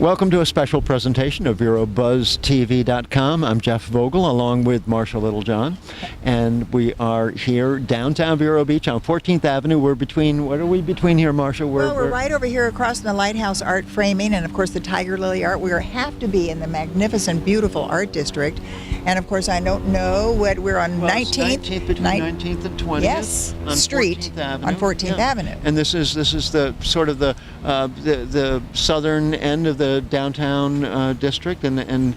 Welcome to a special presentation of VeroBuzzTV.com. I'm Jeff Vogel along with Marcia Littlejohn, and we are here downtown Vero Beach on 14th Avenue. We're between, what are we between here, Marcia? We're right over here across from the Lighthouse Art Framing and of course the Tiger Lily Art. We have to be in the magnificent, beautiful art district. And of course I don't know what we're on 19th. Between 19th and 20th. Yes, on Street 14th Avenue. on 14th Avenue. And this is the sort of the southern end of the downtown district, and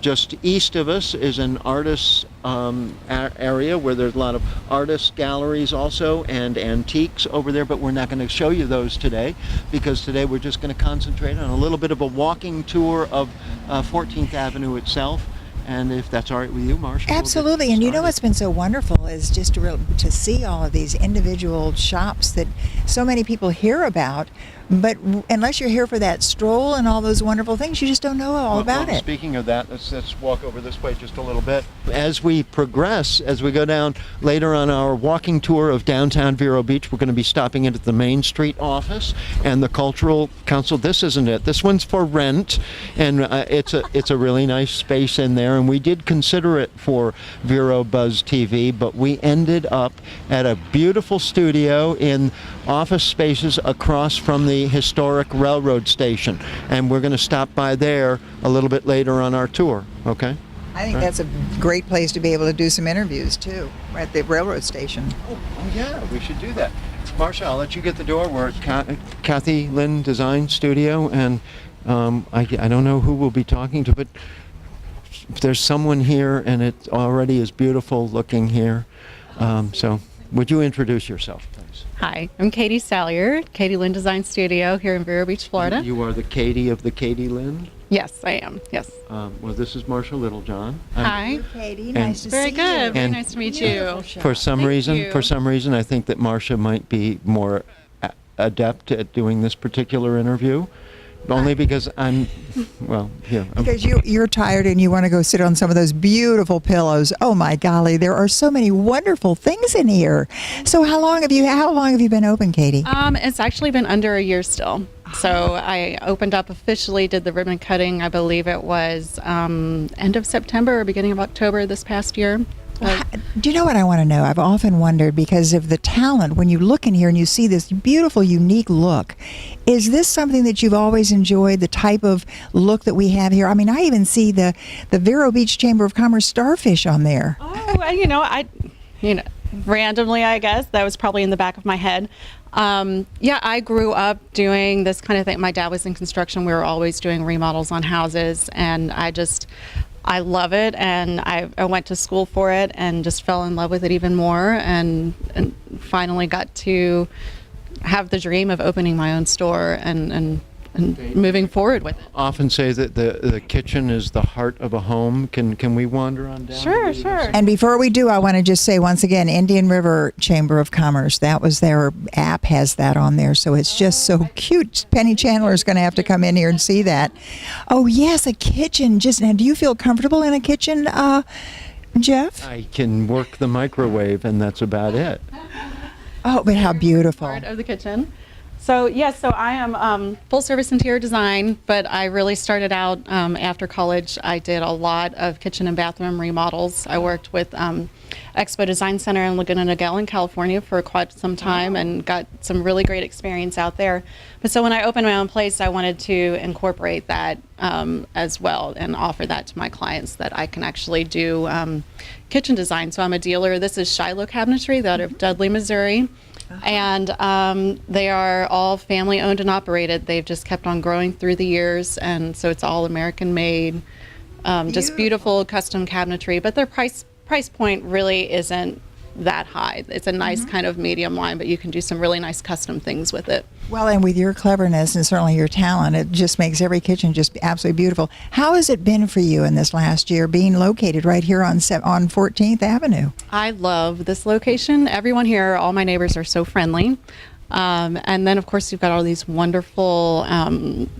just east of us is an artist's area where there's a lot of artist galleries also and antiques over there, but we're not going to show you those today because today we're just going to concentrate on a little bit of a walking tour of 14th Avenue itself. And if that's all right with you, Marcia. Absolutely. And you know what's been so wonderful is just to see all of these individual shops that so many people hear about, but unless you're here for that stroll and all those wonderful things, you just don't know all about it. Speaking of that, let's walk over this way just a little bit. As we progress, as we go down later on our walking tour of downtown Vero Beach, we're going to be stopping in at the Main Street office and the Cultural Council. This isn't it. This one's for rent, and it's a really nice space in there. And we did consider it for Vero Buzz TV, but we ended up at a beautiful studio in office spaces across from the historic railroad station, and we're going to stop by there a little bit later on our tour. Okay? I think that's a great place to be able to do some interviews too, at the railroad station. Oh yeah, we should do that. Marcia, I'll let you get the door. We're at Kathy Lynn Design Studio, and I don't know who we'll be talking to, but there's someone here, and it already is beautiful looking here. So would you introduce yourself, please? Hi, I'm Katie Salyer, Katie Lynn Design Studio here in Vero Beach, Florida. You are the Katie of the Katie Lynn? Yes, I am, yes. Well, this is Marcia Littlejohn. Hi. Katie, nice to see you. Very good, very And nice to meet you. For some reason, I think that Marcia might be more adept at doing this particular interview. Only because Because you're tired and you want to go sit on some of those beautiful pillows. Oh my golly, there are so many wonderful things in here. So how long have you been open, Katie? It's actually been under a year still. So I opened up officially, did the ribbon cutting, I believe it was end of September or beginning of October this past year. Do you know what I want to know? I've often wondered because of the talent, when you look in here and you see this beautiful, unique look, is this something that you've always enjoyed, the type of look that we have here? I mean, I even see the Vero Beach Chamber of Commerce starfish on there. Oh, randomly, I guess, that was probably in the back of my head. I grew up doing this kind of thing. My dad was in construction. We were always doing remodels on houses, and I love it, and I went to school for it and just fell in love with it even more, and finally got to have the dream of opening my own store and moving forward with it. Often say that the kitchen is the heart of a home. Can we wander on down? Sure. And before we do, I want to just say once again, Indian River Chamber of Commerce, that was their app, has that on there, so it's just so cute. Penny Chandler is going to have to come in here and see that. Oh yes, a kitchen. Now, do you feel comfortable in a kitchen, Jeff? I can work the microwave, and that's about it. Oh, but how beautiful. Part of the kitchen. So I am full service interior design, but I really started out after college. I did a lot of kitchen and bathroom remodels. I worked with Expo Design Center in Laguna Niguel in California for quite some time and got some really great experience out there. But so when I opened my own place, I wanted to incorporate that as well and offer that to my clients, that I can actually do kitchen design. So I'm a dealer. This is Shiloh Cabinetry out of Dudley, Missouri. And they are all family owned and operated. They've just kept on growing through the years, and so it's all American made, just beautiful custom cabinetry. But their price point really isn't that high. It's a nice kind of medium line, but you can do some really nice custom things with it. Well, and with your cleverness and certainly your talent, it just makes every kitchen just absolutely beautiful. How has it been for you in this last year being located right here on 14th Avenue? I love this location. Everyone here, all my neighbors are so friendly. And then, of course, you've got all these wonderful,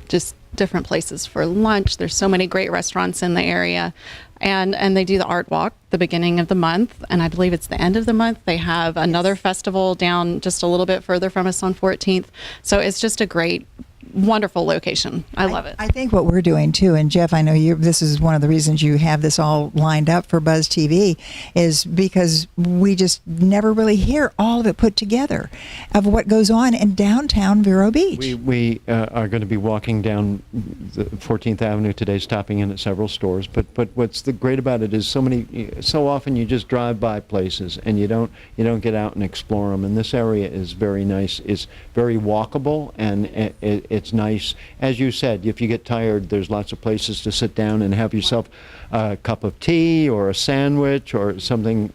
just different places for lunch. There's so many great restaurants in the area. And they do the art walk the beginning of the month, and I believe it's the end of the month. They have another festival down just a little bit further from us on 14th. So it's just a great wonderful location. I love it. I think what we're doing too, and Jeff, I know this is one of the reasons you have this all lined up for Buzz TV, is because we just never really hear all of it put together of what goes on in downtown Vero Beach. We are going to be walking down the 14th Avenue today, stopping in at several stores. But what's great about it is so often you just drive by places and you don't get out and explore them. And this area is very nice. It's very walkable, and it's nice. As you said, if you get tired, there's lots of places to sit down and have yourself a cup of tea or a sandwich or something,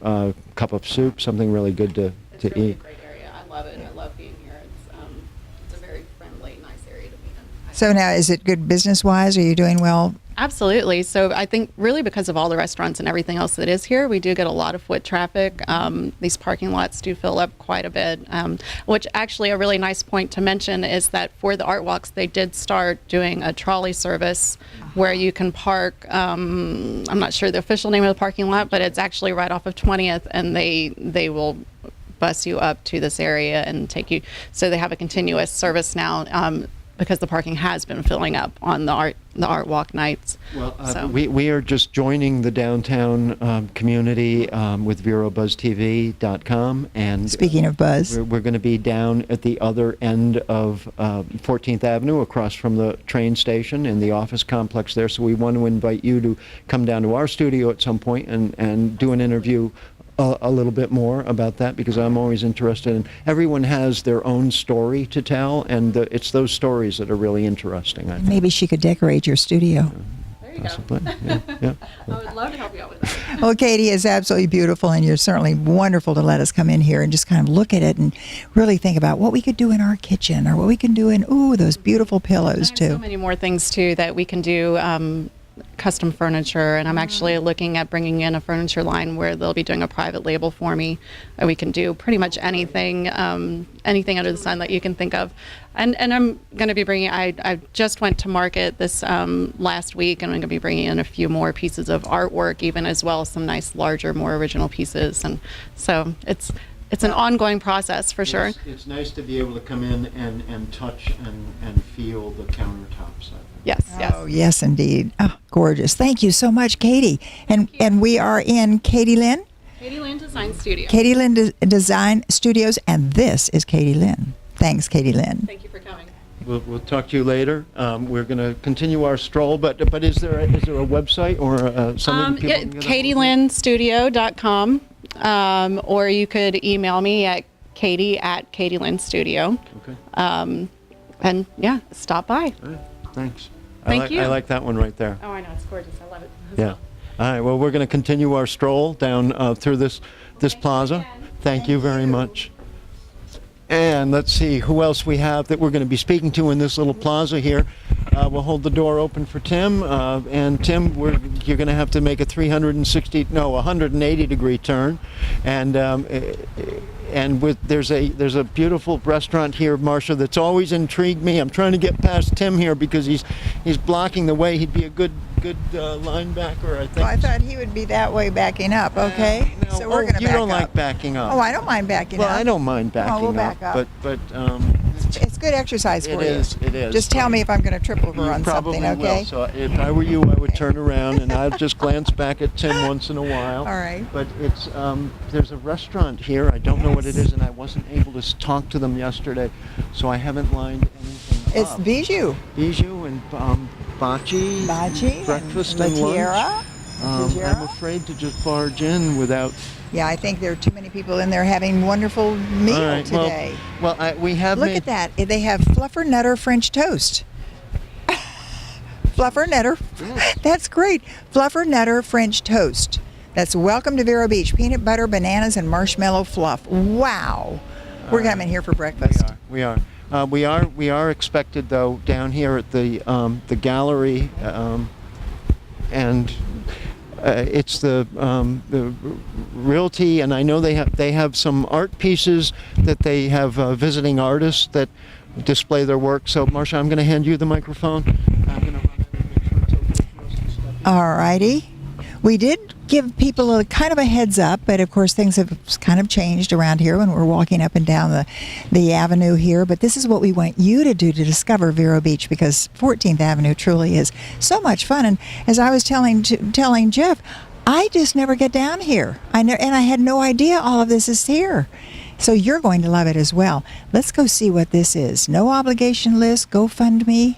cup of soup, something really good to really eat. a great area. I love it. I love being here. It's a very friendly, nice area to be in. So now, is it good business-wise? Are you doing well? Absolutely. So I think really because of all the restaurants and everything else that is here, we do get a lot of foot traffic. These parking lots do fill up quite a bit, which actually a really nice point to mention is that for the art walks, they did start doing a trolley service where you can park, I'm not sure the official name of the parking lot, but it's actually right off of 20th, and they will bus you up to this area and take you. So they have a continuous service now. Because the parking has been filling up on the art walk nights. Well, we are just joining the downtown community with VeroBuzzTV.com, and Speaking of Buzz, we're going to be down at the other end of 14th Avenue, across from the train station in the office complex there. So we want to invite you to come down to our studio at some point and do an interview a little bit more about that, because I'm always interested in, everyone has their own story to tell, and it's those stories that are really interesting, I think. maybe she could decorate your studio. There you Possibly. go. Yeah. I would love to help you out with that. Well, Katie, is absolutely beautiful, and you're certainly wonderful to let us come in here and just kind of look at it and really think about what we could do in our kitchen, or what we can do in, those beautiful pillows, There's so too. many more things too that we can do. Custom furniture, and I'm actually looking at bringing in a furniture line where they'll be doing a private label for me. We can do pretty much anything, anything under the sun that you can think of. And I'm going to be bringing, I just went to market this last week, and I'm going to be bringing in a few more pieces of artwork, even as well as some nice, larger, more original pieces. And so it's an ongoing process for sure. It's nice to be able to come in and touch and feel the countertops. Yes, yes. Oh, yes, indeed. Oh, gorgeous. Thank you so much, Katie. And we are in Katie Lynn Design Studio. Katie Lynn Design Studios, and this is Katie Lynn. Thanks, Katie Lynn. Thank you for coming. We'll talk to you later. We're going to continue our stroll, but is there a website or something? Yeah, KatieLynnStudio.com, or you could email me at Katie@KatieLynnStudio. Okay. And yeah, stop by. All right. Thanks. Thank you. I like that one right there. Oh, I know, it's gorgeous. I love it. Yeah. All right. Well, we're going to continue our stroll down through this plaza. Thank you very much. And let's see who else we have that we're going to be speaking to in this little plaza here. We'll hold the door open for Tim. And Tim, you're going to have to make a 180-degree turn. And there's a beautiful restaurant here, Marcia, that's always intrigued me. I'm trying to get past Tim here because he's blocking the way. He'd be a good linebacker, I think. Well, I thought he would be that way backing up, okay? No. So we're going to You back don't up. like backing up. Oh, I don't mind backing up. Well, I don't mind backing we'll back up. But It's good exercise for you. It is. Just tell me if I'm going to trip over You on probably something, okay? will. So if I were you, I would turn around and I'd just glance back at Tim once in a while. All right. But it's there's a rocrestaurant here. I don't know what it is, and I wasn't able to talk to them yesterday, so I haven't lined anything It's up. Bijou. Bijou and Bachi. Breakfast and lunch. I'm Latiera. afraid to just barge in without. Yeah, I think there are too many people in there having wonderful meal All right, today. we have. Look at that. They have Fluffer Nutter French toast. Fluffer Nutter. Yes. That's great. Fluffer Nutter French toast. That's welcome to Vero Beach. Peanut butter, bananas, and marshmallow fluff. Wow. We're coming here for breakfast. We are. We are expected though down here at the gallery, and it's the Realty, and I know they have some art pieces that they have visiting artists that display their work. So Marcia, I'm going to hand you the microphone. I'm going to run in and make sure it's okay for us to step in. All righty. We did give people a kind of a heads up, but of course things have kind of changed around here when we're walking up and down the avenue here. But this is what we want you to do to discover Vero Beach, because 14th Avenue truly is so much fun. And as I was telling Jeff, I just never get down here. And I had no idea all of this is here. So you're going to love it as well. Let's go see what this is. No obligation list, GoFundMe.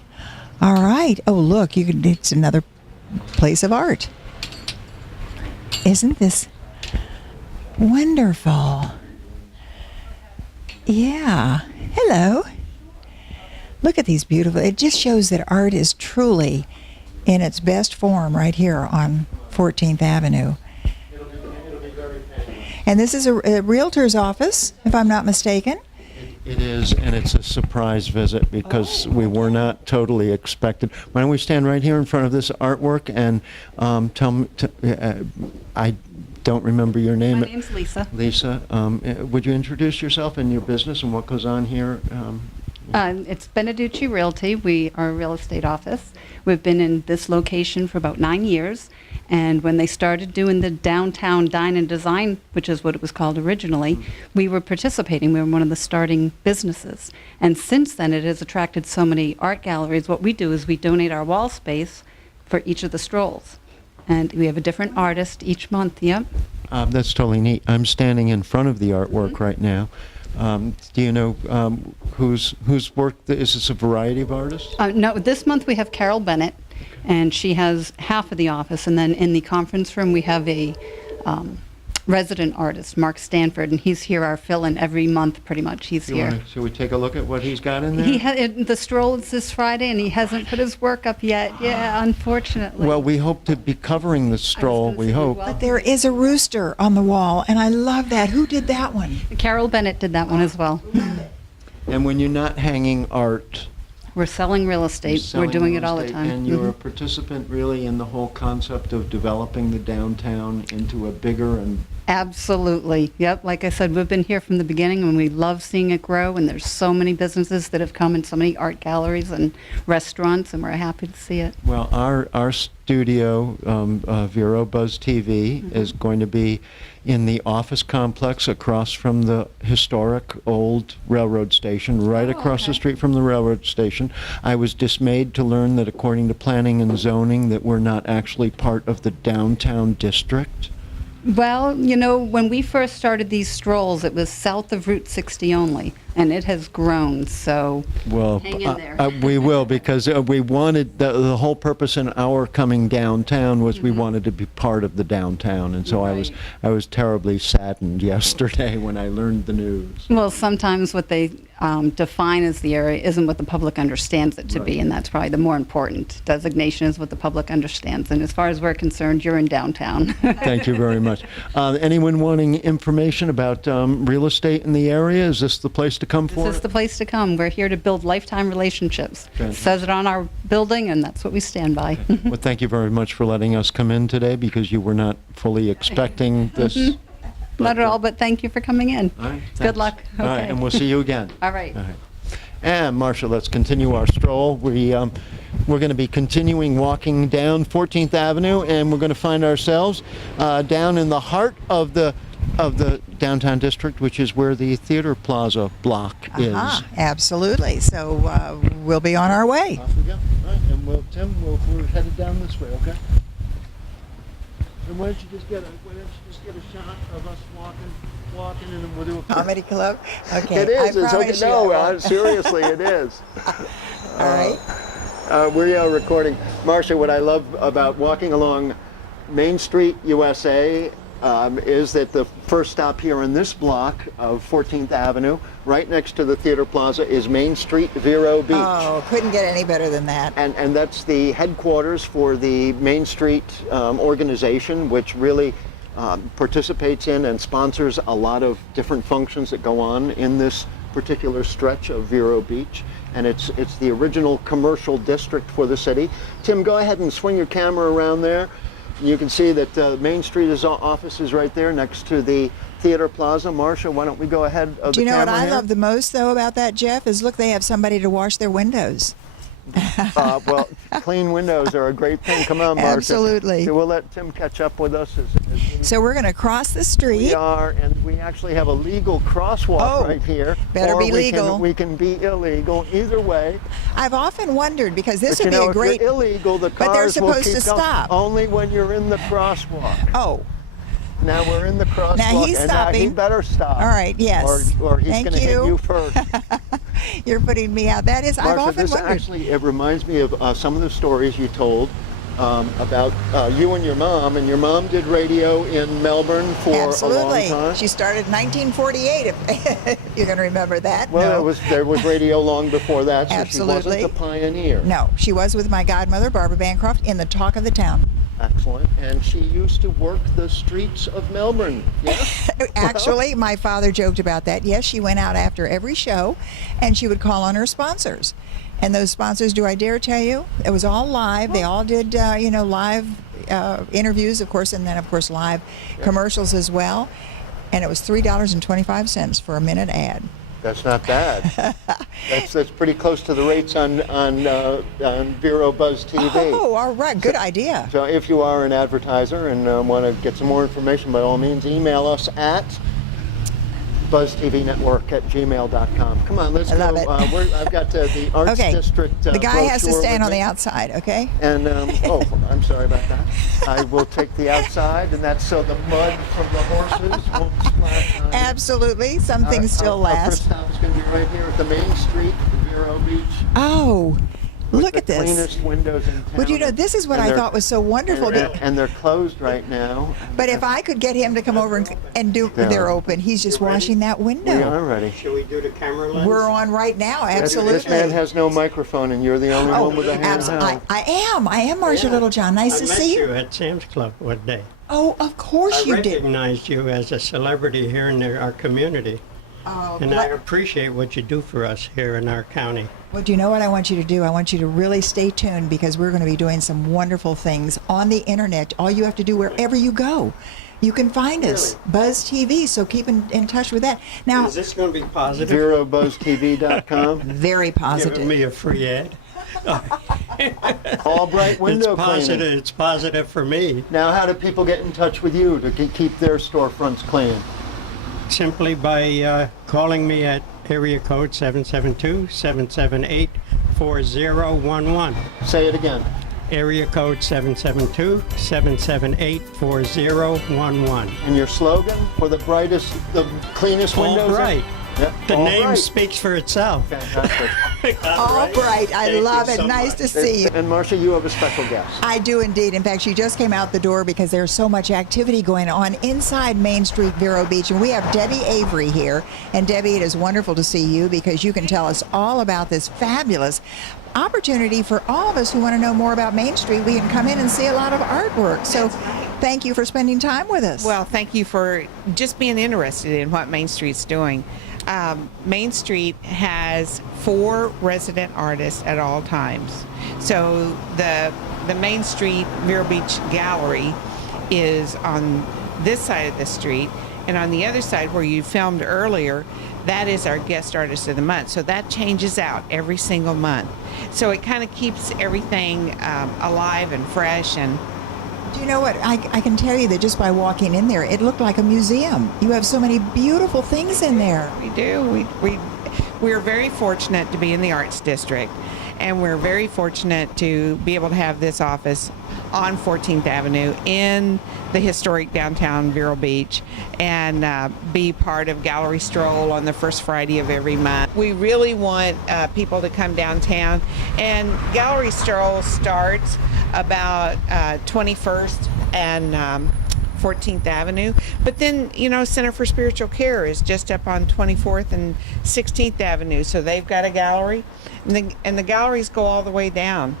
All right. Oh, look, it's another place of art. Isn't this wonderful? Yeah. Hello. Look at these beautiful. It just shows that art is truly in its best form right here on 14th Avenue. And this is a realtor's office, if I'm not mistaken. It is, and it's a surprise visit because we were not totally expected. Why don't we stand right here in front of this artwork and tell me, I don't remember your name. My name's Lisa. Lisa, would you introduce yourself and your business and what goes on here? It's Beneducci Realty. We are a real estate office. We've been in this location for about 9 years. And when they started doing the downtown dine and design, which is what it was called originally, we were participating. We were one of the starting businesses. And since then, it has attracted so many art galleries. What we do is we donate our wall space for each of the strolls. And we have a different artist each month. Yep. That's totally neat. I'm standing in front of the artwork right now. Do you know whose work? Is this a variety of artists? No, this month we have Carol Bennett, and she has half of the office. And then in the conference room, we have a resident artist, Mark Stanford, and he's here our fill-in every month, pretty much. He's here. Should we take a look at what he's got in there? The stroll is this Friday, and he hasn't put his work up yet. Yeah, unfortunately. Well, we hope to be covering the stroll, we hope. But there is a rooster on the wall, and I love that. Who did that one? Carol Bennett did that one as well. And when you're not hanging art, We're selling real estate. We're doing it all the time. And you're a participant really in the whole concept of developing the downtown into a bigger and... Absolutely. Yep. Like I said, we've been here from the beginning, and we love seeing it grow. And there's so many businesses that have come, and so many art galleries and restaurants, and we're happy to see it. Well, our studio, Vero Buzz TV, is going to be in the office complex across from the historic old railroad station, right across the street from the railroad station. I was dismayed to learn that according to planning and zoning that we're not actually part of the downtown district. Well, you know, when we first started these strolls, it was south of Route 60 only, and it has grown, so well, hang in there. We will, because we wanted, the whole purpose in our coming downtown was we wanted to be part of the downtown, and so Right. I was terribly saddened yesterday when I learned the news. Well, sometimes what they define as the area isn't what the public understands it to be, and that's probably the more important designation is what the public understands. And as far as we're concerned, you're in downtown. Thank you very much. Anyone wanting information about real estate in the area? Is this the place to come for? This is the place to come. We're here to build lifetime relationships. It says it on our building, and that's what we stand by. Well, thank you very much for letting us come in today, because you were not fully expecting this. Not at all, but thank you for coming in. All right, Good thanks. luck. All right, Okay. and we'll see you again. All right. All right. And Marcia, let's continue our stroll. We're going to be continuing walking down 14th Avenue, and we're going to find ourselves down in the heart of the downtown district, which is where the Theatre Plaza block is. Absolutely. So we'll be on our way. Off we go. All right, and we're headed down this way, okay? And why don't you just get a shot of us walking, and then we'll do a Comedy Club? Okay. It is. I It's promise okay. you I No, won't. seriously, it is. All right. We are recording. Marcia, what I love about walking along Main Street, USA, is that the first stop here in this block of 14th Avenue, right next to the Theatre Plaza, is Main Street, Vero Beach. Oh, couldn't get any better than that. And that's the headquarters for the Main Street organization, which really participates in and sponsors a lot of different functions that go on in this particular stretch of Vero Beach. And it's the original commercial district for the city. Tim, go ahead and swing your camera around there. You can see that Main Street office is right there next to the Theatre Plaza. Marcia, why don't we go ahead of Do you the know what camera I here? love the most, though, about that, Jeff, is look, they have somebody to wash their windows. Well, clean windows are a great thing. Come on, Marcia. Absolutely. So we'll let Tim catch up with us as So we're going to cross the street. we are, and we actually have a legal crosswalk Oh, right here. better or be legal. We can be illegal. Either way. I've often wondered, because this But would you know, be a great... if you're illegal, the cars But they're will supposed keep to going. stop. Only when you're in the crosswalk. Oh, Now we're in the crosswalk. Now he's and stopping. He better stop. All right, yes. Or he's Thank going to hit you. you first. you're putting me out. That is, I've Marcia, often this wondered. actually, it reminds me of some of the stories you told about you and your mom. And your mom did radio in Melbourne for Absolutely. a long time. She started in 1948, if you're going to remember that. Well, No. there was radio long before that, so Absolutely. she wasn't a pioneer. No, she was with my godmother, Barbara Bancroft, in the Talk of the Town. Excellent. And she used to work the streets of Melbourne. Yes? Actually, my father joked about that. Yes, she went out after every show, and she would call on her sponsors. And those sponsors, do I dare tell you, it was all live. They all did, live interviews, of course, and then, of course, live commercials as well. And it was $3.25 for a minute ad. That's not bad. that's pretty close to the rates on Vero Buzz TV. Oh, all right. Good idea. So if you are an advertiser and want to get some more information, by all means, email us at buzztvnetwork@gmail.com. Come on, let's I love go. it. I've got the Arts Okay. District The guy has to brochure stand with on the me. outside, okay? And, I'm sorry about that. I will take the outside, and that's so the mud from the horses won't splash on you. Absolutely. Some things still Our last. first stop is going to be right here at the main street, Vero Beach. Oh, with look the at this. cleanest windows in town. But you know, this is what And I they're- thought was so wonderful. And they're closed right now. But if I could get him to come over and do, Yeah. they're open. He's just washing that window. We are ready. Should we do the camera lens? We're on right now, absolutely. This man has no microphone, and you're the only one with a handheld. I am Marcia Littlejohn. Nice to I met see you at Sam's Club one day. Oh, of course I you did. recognized you as a celebrity here in our community, Oh, and I appreciate what you do for us here in our county. well, do you know what I want you to do? I want you to really stay tuned, because we're going to be doing some wonderful things on the internet. All you have to do wherever you go, you can find us. Buzz TV, so keep in touch with that. Now, Is this going to be positive? VeroBuzzTV.com. very Giving positive. me a free ad? All bright window It's positive. cleaning. It's positive for me. Now, how do people get in touch with you to keep their storefronts clean? Simply by calling me at area code 772-778-4011. Say it again. Area code 772-778-4011. And your slogan for the cleanest All windows? right. Yeah, The all name bright. speaks for itself. Fantastic. All bright. I Thank love you it. so Nice much. to see you. And Marcia, you have a special guest. I do indeed. In fact, she just came out the door because there's so much activity going on inside Main Street, Vero Beach. And we have Debbie Avery here. And Debbie, it is wonderful to see you, because you can tell us all about this fabulous opportunity for all of us who want to know more about Main Street. We can come in and see a lot of artwork. So thank you for spending time with us. Well, thank you for just being interested in what Main Street's doing. Main Street has 4 resident artists at all times. So the Main Street Vero Beach Gallery is on this side of the street, and on the other side where you filmed earlier, that is our guest artist of the month. So that changes out every single month. So it kind of keeps everything alive and fresh. And Do you know what? I can tell you that just by walking in there, it looked like a museum. You have so many beautiful things in there. we do. We're very fortunate to be in the Arts District, and we're very fortunate to be able to have this office on 14th Avenue in the historic downtown Vero Beach, and be part of Gallery Stroll on the first Friday of every month. We really want people to come downtown, and Gallery Stroll starts about 21st and 14th Avenue. But then, Center for Spiritual Care is just up on 24th and 16th Avenue. So they've got a gallery, and the galleries go all the way down,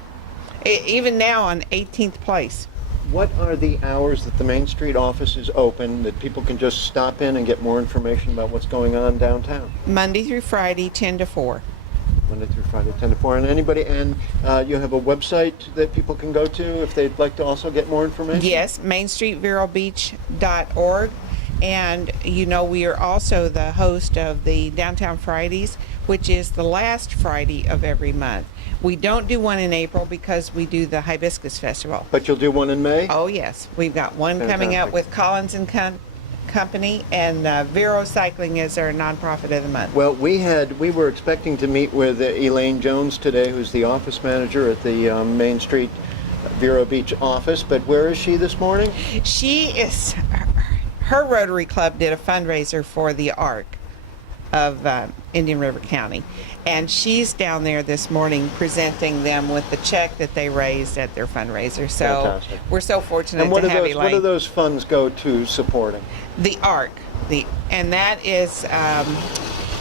even now on 18th Place. What are the hours that the Main Street office is open that people can just stop in and get more information about what's going on downtown? Monday through Friday, 10 to 4. Monday through Friday, 10 to 4. And you have a website that people can go to if they'd like to also get more information? Yes, mainstreetverobeach.org. And, you know, we are also the host of the Downtown Fridays, which is the last Friday of every month. We don't do one in April because we do the Hibiscus Festival. But you'll do one in May? Oh, yes. We've got one coming up Fantastic. with Collins and Company, and Vero Cycling is our nonprofit of the month. Well, we were expecting to meet with Elaine Jones today, who's the office manager at the Main Street Vero Beach office, but where is she this morning? She is, her Rotary Club did a fundraiser for the ARC of Indian River County, and she's down there this morning presenting them with the check that they raised at their fundraiser. So Fantastic. we're so fortunate And what to do have those, Elaine. what do those funds go to supporting? The ARC, and that is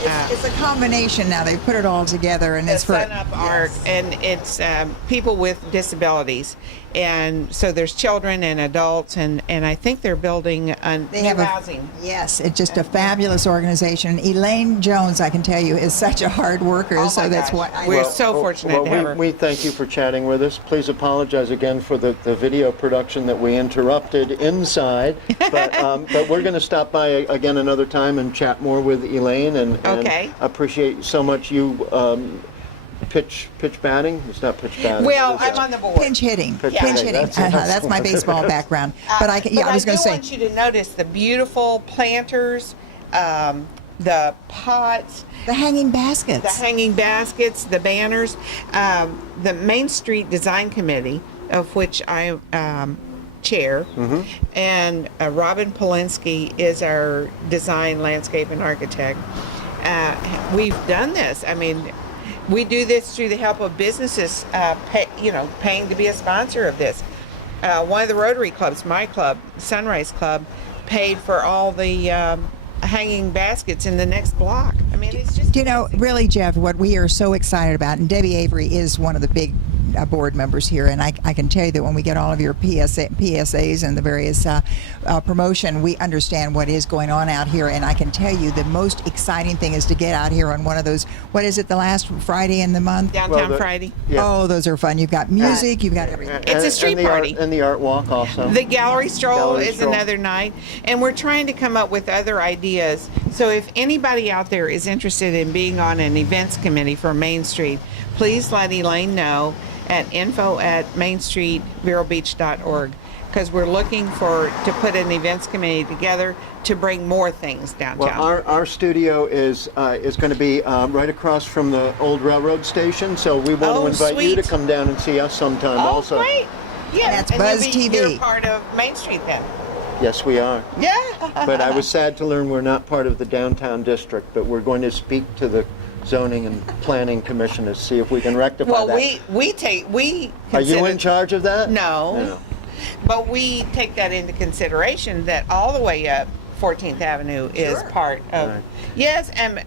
It's a combination now. They put it all together, and the it's for Sun Up ARC, and it's people with disabilities, and so there's children and adults, and I think they're building They new have housing. Yes, it's just a fabulous organization. Elaine Jones, I can tell you, is such a hard worker. Oh so my that's gosh. why We're so fortunate to have her. We thank you for chatting with us. Please apologize again for the video production that we interrupted inside. But we're going to stop by again another time and chat more with Elaine. And Okay. appreciate so much you pitch batting. It's not pitch batting. Well, What is I'm it? on the board. pinch hitting. Pinch Pinch hitting, hitting. that's- That's my baseball background. But I was going to I say, want you to notice the beautiful planters, the pots, the hanging baskets. the hanging baskets, the banners. The Main Street Design Committee, of which I chair, and Robin Polinsky is our design, landscape, and architect. We've done this. I mean, we do this through the help of businesses, paying to be a sponsor of this. One of the Rotary clubs, my club, Sunrise Club, paid for all the hanging baskets in the next block. I mean, it's just. You know, really, Jeff, what we are so excited about, and Debbie Avery is one of the big board members here, and I can tell you that when we get all of your PSAs and the various promotion, we understand what is going on out here, and I can tell you the most exciting thing is to get out here on one of those, what is it, the last Friday in the month? Downtown Friday. Yeah. Oh, those are fun. You've got music, you've got everything. It's a street and the party. and the art walk also. The gallery stroll Gallery is stroll. another night, and we're trying to come up with other ideas. So if anybody out there is interested in being on an events committee for Main Street, please let Elaine know at info@mainstreetverobeach.org, because we're looking to put an events committee together to bring more things downtown. Well, our studio is going to be right across from the old railroad station, so we want Oh, to invite you to sweet. come down and see us sometime Oh, also. great! Yeah, And that's you'll Buzz be- TV. You're part of Main Street then. Yes, we are. Yeah. But I was sad to learn we're not part of the downtown district, but we're going to speak to the zoning and planning commission to see if we can rectify Well, that. we Are you in consider- charge of that? No. But we take that into consideration that all the way up 14th Avenue is part of. Right. Yes, and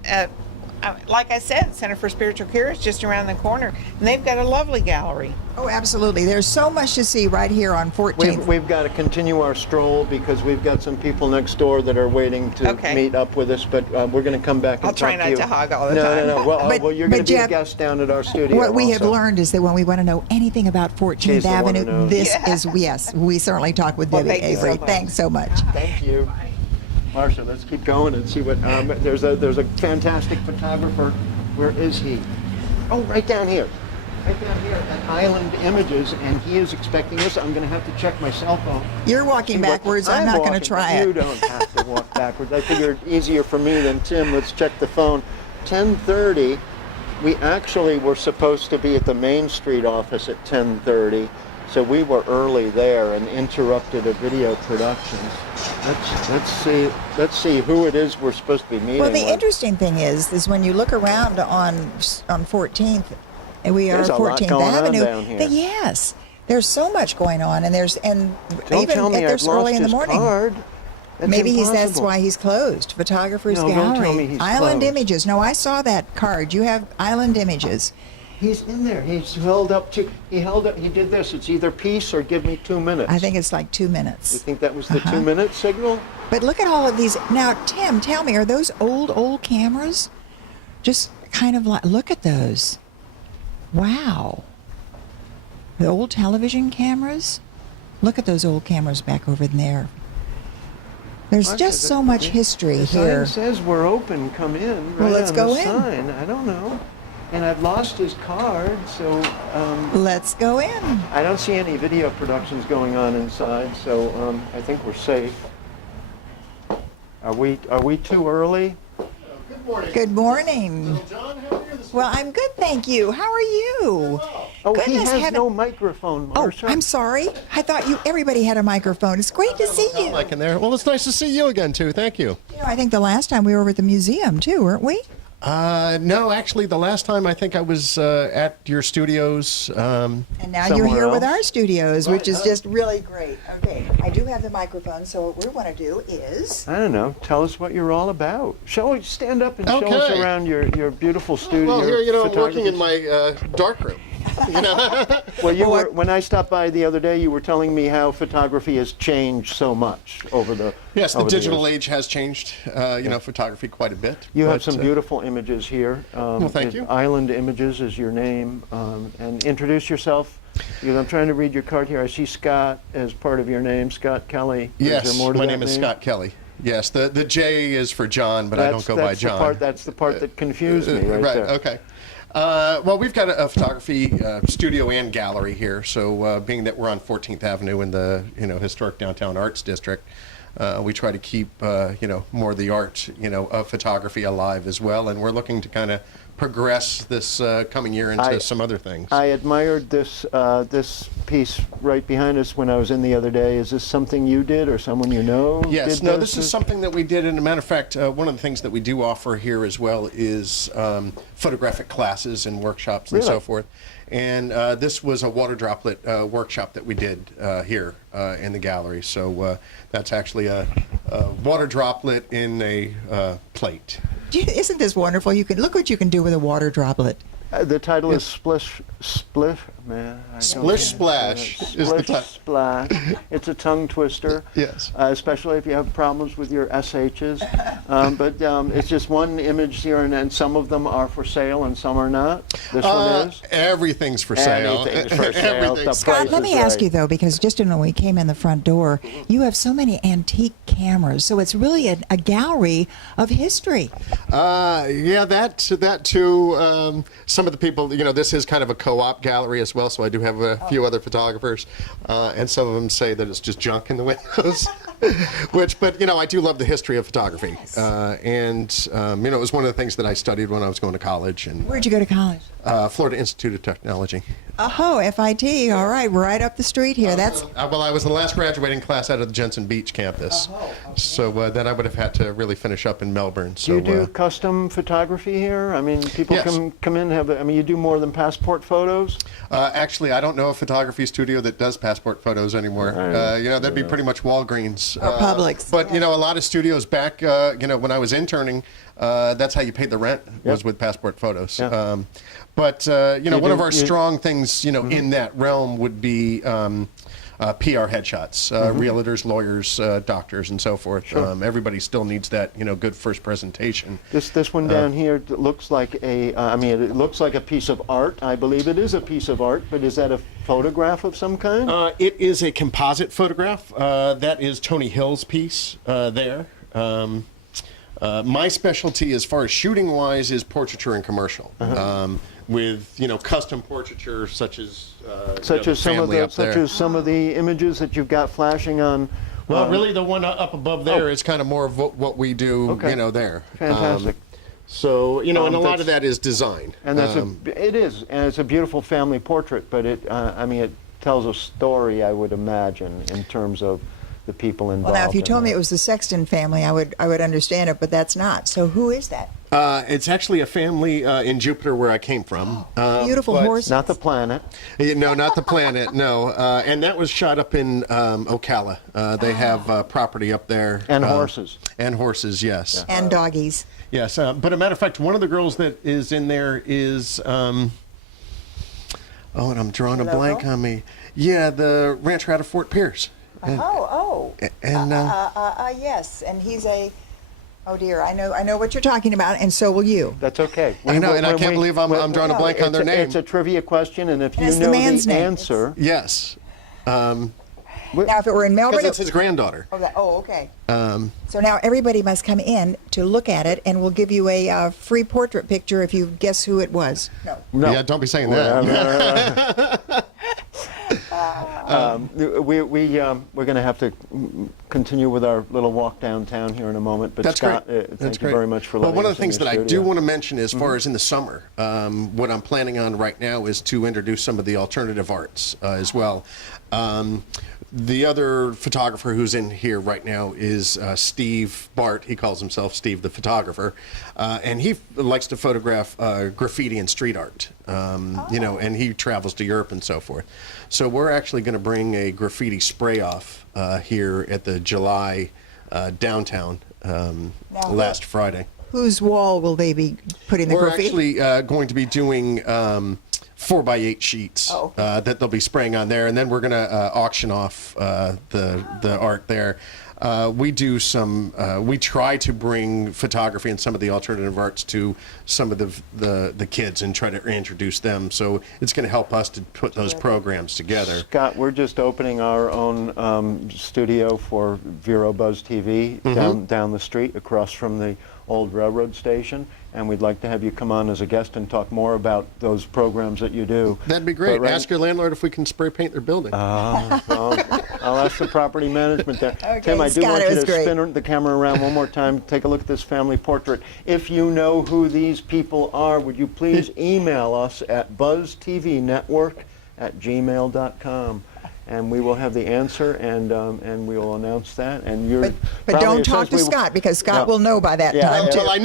like I said, Center for Spiritual Care is just around the corner, and they've got a lovely gallery. Oh, absolutely. There's so much to see right here on 14th. We've got to continue our stroll because we've got some people next door that are waiting to Okay. meet up with us, but we're going to come back and I'll try talk not to you. to hog all the no, time. No, no, well, But- well you're going but to be a Jeff, guest down at our studio What we have also. learned is that when we want to know anything about 14th She's the one who Avenue, knows. this is, yes, we certainly talk with Well, Debbie thank you so Avery. much. Thanks so much. Thank you. Marcia, let's keep going and see what, there's a fantastic photographer. Where is he? Oh, right down here. Right down here at Island Images, and he is expecting us. I'm going to have to check my cell phone. You're walking backwards. I'm not going to walking, try You it. don't have to walk backwards. I figured easier for me than Tim. Let's check the phone. 10:30. We actually were supposed to be at the Main Street office at 10:30, so we were early there and interrupted a video production. Let's see who it is we're supposed to be meeting Well, the with. interesting thing is when you look around on 14th, and we are There's on a lot 14th going on Avenue. down here. Yes, there's so much going on, and Don't even tell me if I've there's lost early in the his morning. card. That's Maybe that's impossible. why he's closed. Photographer's No, Gallery. don't tell me he's Island closed. Images. No, I saw that card. You have Island Images. He's in there. He held up. He did this. It's either peace or give me 2 minutes. I think it's like 2 You minutes. think that was the Uh-huh. 2-minute signal? But look at all of these. Now, Tim, tell me, are those old cameras? Just kind of like, look at those. Wow. The old television cameras? Look at those old cameras back over there. There's Marcia, just so much history the here. sign says we're open, come in. Right Well, let's on go the in. Sign. I don't know. And I've lost his card, so Let's go in. I don't see any video productions going on inside, so I think we're safe. Are we too early? Good morning. Well, I'm good, thank you. How are you? Oh, Goodness he has heaven- no microphone, Oh, Marcia. I'm sorry. I thought everybody had a microphone. It's great to see you. Like in there. Well, it's nice to see you again too. Thank you. You know, I think the last time we were over at the museum too, weren't we? No, actually, the last time I think I was at your studios. And now Somewhere you're here with else? our studios, which is just really great. Okay, I do have the microphone, so what we want to do is... I don't know. Tell us what you're all about. Stand up and show us Okay. around your beautiful studio. Well, here, I'm working in photography. my darkroom. Well, when I stopped by the other day, you were telling me how photography has changed so much over the Yes, the over digital years. age has changed, photography quite a bit. You have but, some beautiful images here. Well, thank you. Island Images is your name. And introduce yourself, because I'm trying to read your card here. I see Scott as part of your name, Scott Kelly. Is Yes, there more to my that name is Scott Kelly. Yes, the J is for John, but I don't go by John. That's the part that confused me right there. Okay. Well, we've got a photography studio and gallery here. So, being that we're on 14th Avenue in the historic downtown arts district, we try to keep more of the art of photography alive as well. And we're looking to kind of progress this coming year into some other things. I admired this piece right behind us when I was in the other day. Is this something you did or someone you know? Yes, did no, this is something that we did, and a matter of fact, one of the things that we do offer here as well is photographic classes and workshops and Really? so forth. And this was a water droplet workshop that we did here in the gallery. So that's actually a water droplet in a plate. Isn't this wonderful? You can look what you can do with a water droplet. The title is Splish, man. I don't Splish know. Splash is the Splish title. Splash. It's a tongue twister. Yes. Especially if you have problems with your SHs. But it's just one image here, and some of them are for sale and some are not. This one is. Everything's for sale. Anything's for sale. Everything. The Scott, price let is me ask right. you though, because just when we came in the front door, you have so many antique cameras, so it's really a gallery of history. Yeah, that too. Some of the people, this is kind of a co-op gallery as well, so I do have a few other photographers, and some of them say that it's just junk in the windows. But I do love the history of photography, and it was one of the things that I studied when I was going to college, and Where'd you go to college? Florida Institute of Technology. Oh, FIT. All right, right up the street here. That's Well, I was the last graduating class out of the Jensen Beach campus, so then I would have had to really finish up in Melbourne. So Do you do custom photography here? I mean, people Yes. come in, you do more than passport photos? actually, I don't know a photography studio that does passport photos anymore. That'd be pretty much Walgreens. Or Publix. But, a lot of studios back, when I was interning, that's how you paid the rent, was with passport photos. Yeah. But, one of our you- strong things, in that realm would be PR headshots, realtors, lawyers, doctors, and so forth. Everybody still needs that, good first presentation. This one down here looks like it looks like a piece of art. I believe it is a piece of art, but is that a photograph of some kind? It is a composite photograph. That is Tony Hill's piece there. My specialty, as far as shooting wise, is portraiture and commercial. With custom portraiture, such as some of the images that you've got flashing on. Well, really, the one up above there is kind of more of what we do. Okay. There. Fantastic. So and a lot of that is design. And it is, and it's a beautiful family portrait. But it tells a story, I would imagine, in terms of the people involved. well. Now, if you in told me it. it was the Sexton family, I would understand it, but that's not. So who is that? It's actually a family in Jupiter, where I came from. Beautiful but- horse. Not the planet. No, not the planet. No, and that was shot up in Ocala. They have property up there. And horses. And horses, yes. And doggies. Yes, but a matter of fact, one of the girls that is in there is, and I'm drawing a blank on me. Yeah, the rancher out of Fort Pierce. And yes, and he's a. Oh dear, I know what you're talking about, and so will you. That's okay. I know, and I can't believe I'm drawing a blank on their name. It's a trivia question, and if you That's the know man's the name. answer, Yes. Now, if it were in Melbourne, Because it's his granddaughter. okay. So now everybody must come in to look at it, and we'll give you a free portrait picture if you guess who it was. No. Yeah, don't be saying that. We're going to have to continue with our little walk downtown here in a moment. But That's Scott, great. thank you very much for letting one of us the in things your that I do studio. want to mention as far as in the summer, what I'm planning on right now is to introduce some of the alternative arts as well. The other photographer who's in here right now is Steve Bart. He calls himself Steve the photographer, and he likes to photograph graffiti and street art. You know, and he travels to Europe and so forth. So we're actually going to bring a graffiti spray off here at the July downtown last Friday. Whose wall will they be putting the We're graffiti? actually going to be doing 4x8 sheets that they'll be spraying on there, and then we're going to auction off the art there. We do some. We try to bring photography and some of the alternative arts to some of the kids and try to introduce them. So it's going to help us to put those programs together. Scott, we're just opening our own studio for Vero Buzz TV down the street across from the old railroad station, and we'd like to have you come on as a guest and talk more about those programs that you do. That'd be great. But Ask your landlord if we can spray paint their building. Well, I'll ask the property management there. Okay, Tim, I do Scott, want it you was to great. spin the camera around one more time. Take a look at this family portrait. If you know who these people are, would you please email us at buzztvnetwork@gmail.com. And we will have the answer, and we will announce that. And you're But don't talk to Scott, because Scott will know by that time, too. Well, I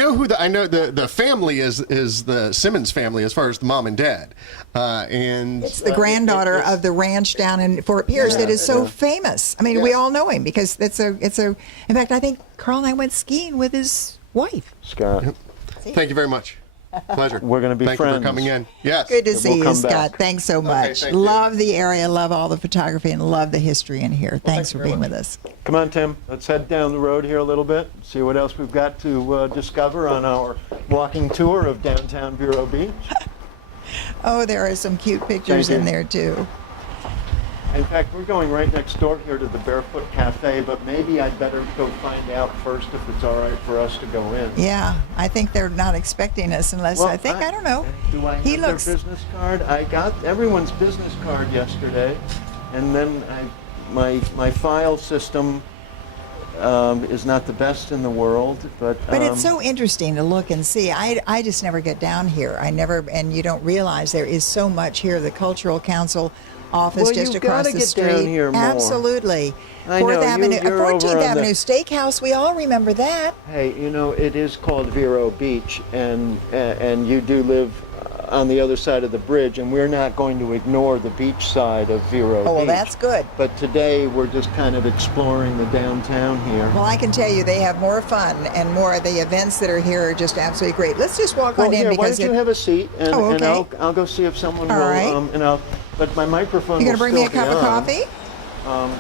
know the family is the Simmons family as far as the mom and dad, and It's the granddaughter of the ranch down in Fort Pierce that is so famous. I mean, we all know him because it's a. In fact, I think Carl and I went skiing with his wife. Scott. thank you very much. Pleasure. We're gonna be Thank friends. you for coming in. Yes. Good to We'll see you, come Scott. back. Thanks so much. thank you. Love the area, love all the photography, and love the history in here. Thanks for being with us. Come on, Tim. Let's head down the road here a little bit, see what else we've got to discover on our walking tour of Downtown Vero Beach. Oh, there are some cute pictures Thank you. in there, too. In fact, we're going right next door here to the Barefoot Cafe, but maybe I'd better go find out first if it's all right for us to go in. Yeah, I think they're not expecting us unless, Well, I don't know. Do I have He their looks, business card? I got everyone's business card yesterday, and then my file system is not the best in the world, but it's so interesting to look and see. I just never get down here. And you don't realize there is so much here. The Cultural Council office Well, just you've across gotta the get street. down here more. Absolutely. I 4th know, Avenue, you're over 14th on Avenue the- Steakhouse. We all remember that. Hey, you know, it is called Vero Beach, and you do live on the other side of the bridge, and we're not going to ignore the beach side of Vero Oh, well, Beach. that's good. But today we're just kind of exploring the downtown here. Well, I can tell you they have more fun, and more of the events that are here are just absolutely great. Let's just walk Well, on in here, why because don't you have a seat, and, Oh, and okay. I'll go see if someone All will, right. and I'll, but my microphone you will going to bring me a still cup be of on. coffee?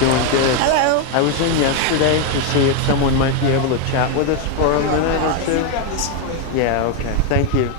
Doing good. Hello. I was in yesterday to see if someone might be able to chat with us for a minute or two. Yeah, okay. Thank you.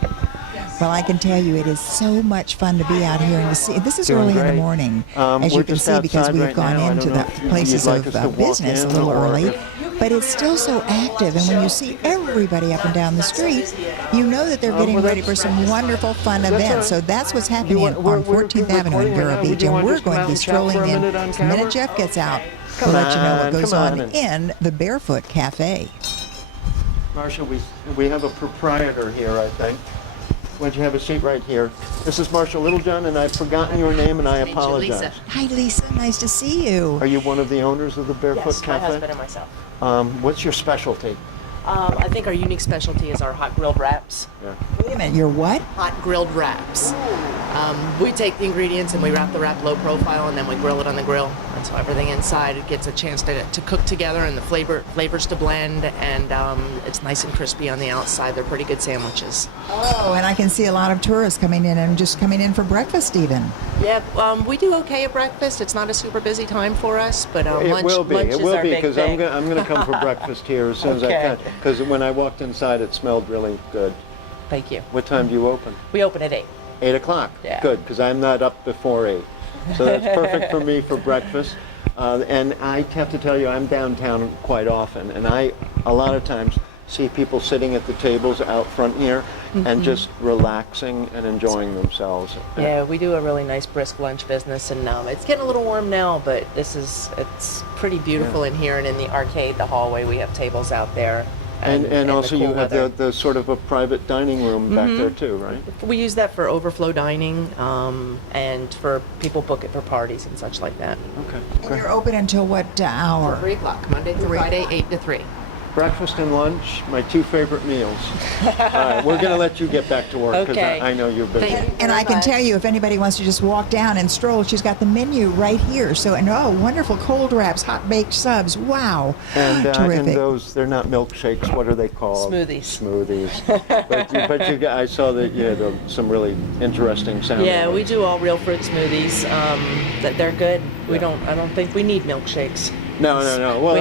Well, I can tell you it is so much fun to be out here and to see. This is Doing early in great. the morning, as We're you can just see, because outside we've right gone now. I into don't the know if places you'd like of us to walk business a in, little or early. if- But it's still so active, and when you see everybody up and down the street, you know that they're getting well, ready for some wonderful fun all events. right. So that's what's happening want- on we're 14th Avenue in recording right Vero now. Beach, Would you and want to we're just come going to out be and chat for a strolling in. minute on The camera? minute Jeff gets out, we'll Come let you know what on, goes come on on. in the Barefoot Cafe. Marcia, we have a proprietor here, I think. Why don't you have a seat right here? This is Marcia Littlejohn, and I've forgotten your name, and I apologize. Hi, Lisa. Nice to see you. Are you one of the owners of the Barefoot Yes, my Cafe? husband and myself. What's your specialty? I think our unique specialty is our hot grilled wraps. Wait a minute. You're what? Hot grilled wraps. We take the ingredients and we wrap the wrap low profile, and then we grill it on the grill. And so everything inside, it gets a chance to cook together, and the flavors to blend, and it's nice and crispy on the outside. They're pretty good sandwiches. Oh, and I can see a lot of tourists coming in and just coming in for breakfast even. Yeah, we do okay at breakfast. It's not a super busy time for us, but It lunch, will be. lunch It is will our be, big because thing. I'm going to come for breakfast here as soon as I Okay. can. Because when I walked inside, it smelled really good. Thank you. What time do you open? We open at 8. 8 o'clock. Yeah. Good, because I'm not up before 8. So that's perfect for me for breakfast. And I have to tell you, I'm downtown quite often, and I, a lot of times, see people sitting at the tables out front here and just relaxing and enjoying themselves. Yeah, we do a really nice brisk lunch business, and it's getting a little warm now, but it's pretty beautiful in here, and in the arcade, the hallway, we have tables out there. And the also cool you have weather. the sort of a private dining room back there too, right? We use that for overflow dining, and for people book it for parties and such like that. Okay. And you're open until what hour? 3 o'clock, Monday through Friday, 8 to 3. Breakfast and lunch, my 2 favorite meals. All right, we're going to let you get back to work because Okay. I know you're busy. Thank you. And I can tell you, if anybody wants to just walk down and stroll, she's got the menu right here. So, and oh, wonderful cold wraps, hot baked subs. Wow. And Terrific. those, they're not milkshakes. What are they called? Smoothies. Smoothies. but I saw that you had some really interesting sounding. Yeah, we ones. do all real fruit smoothies. That they're good. I don't think we need milkshakes. No. Well, we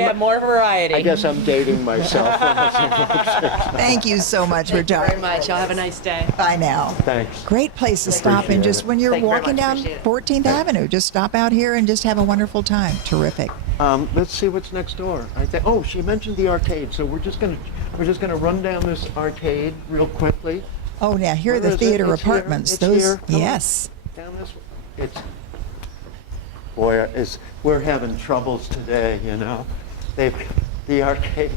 have more variety. I guess I'm dating myself. when I say milkshakes. Thank you so much for Thank you very talking. much. Y'all have a nice day. Bye now. Thanks. Great place to stop and Appreciate just it. when you're Thank you very walking much. down Appreciate it. 14th Avenue, just stop out here and just have a wonderful time. Terrific. Let's see what's next door. Oh, she mentioned the arcade, so we're just gonna run down this arcade real quickly. Oh, now here are Where the is it? theater It's here. apartments. It's Those, here. Come on. yes. Down this way. We're having troubles today, you know. The arcade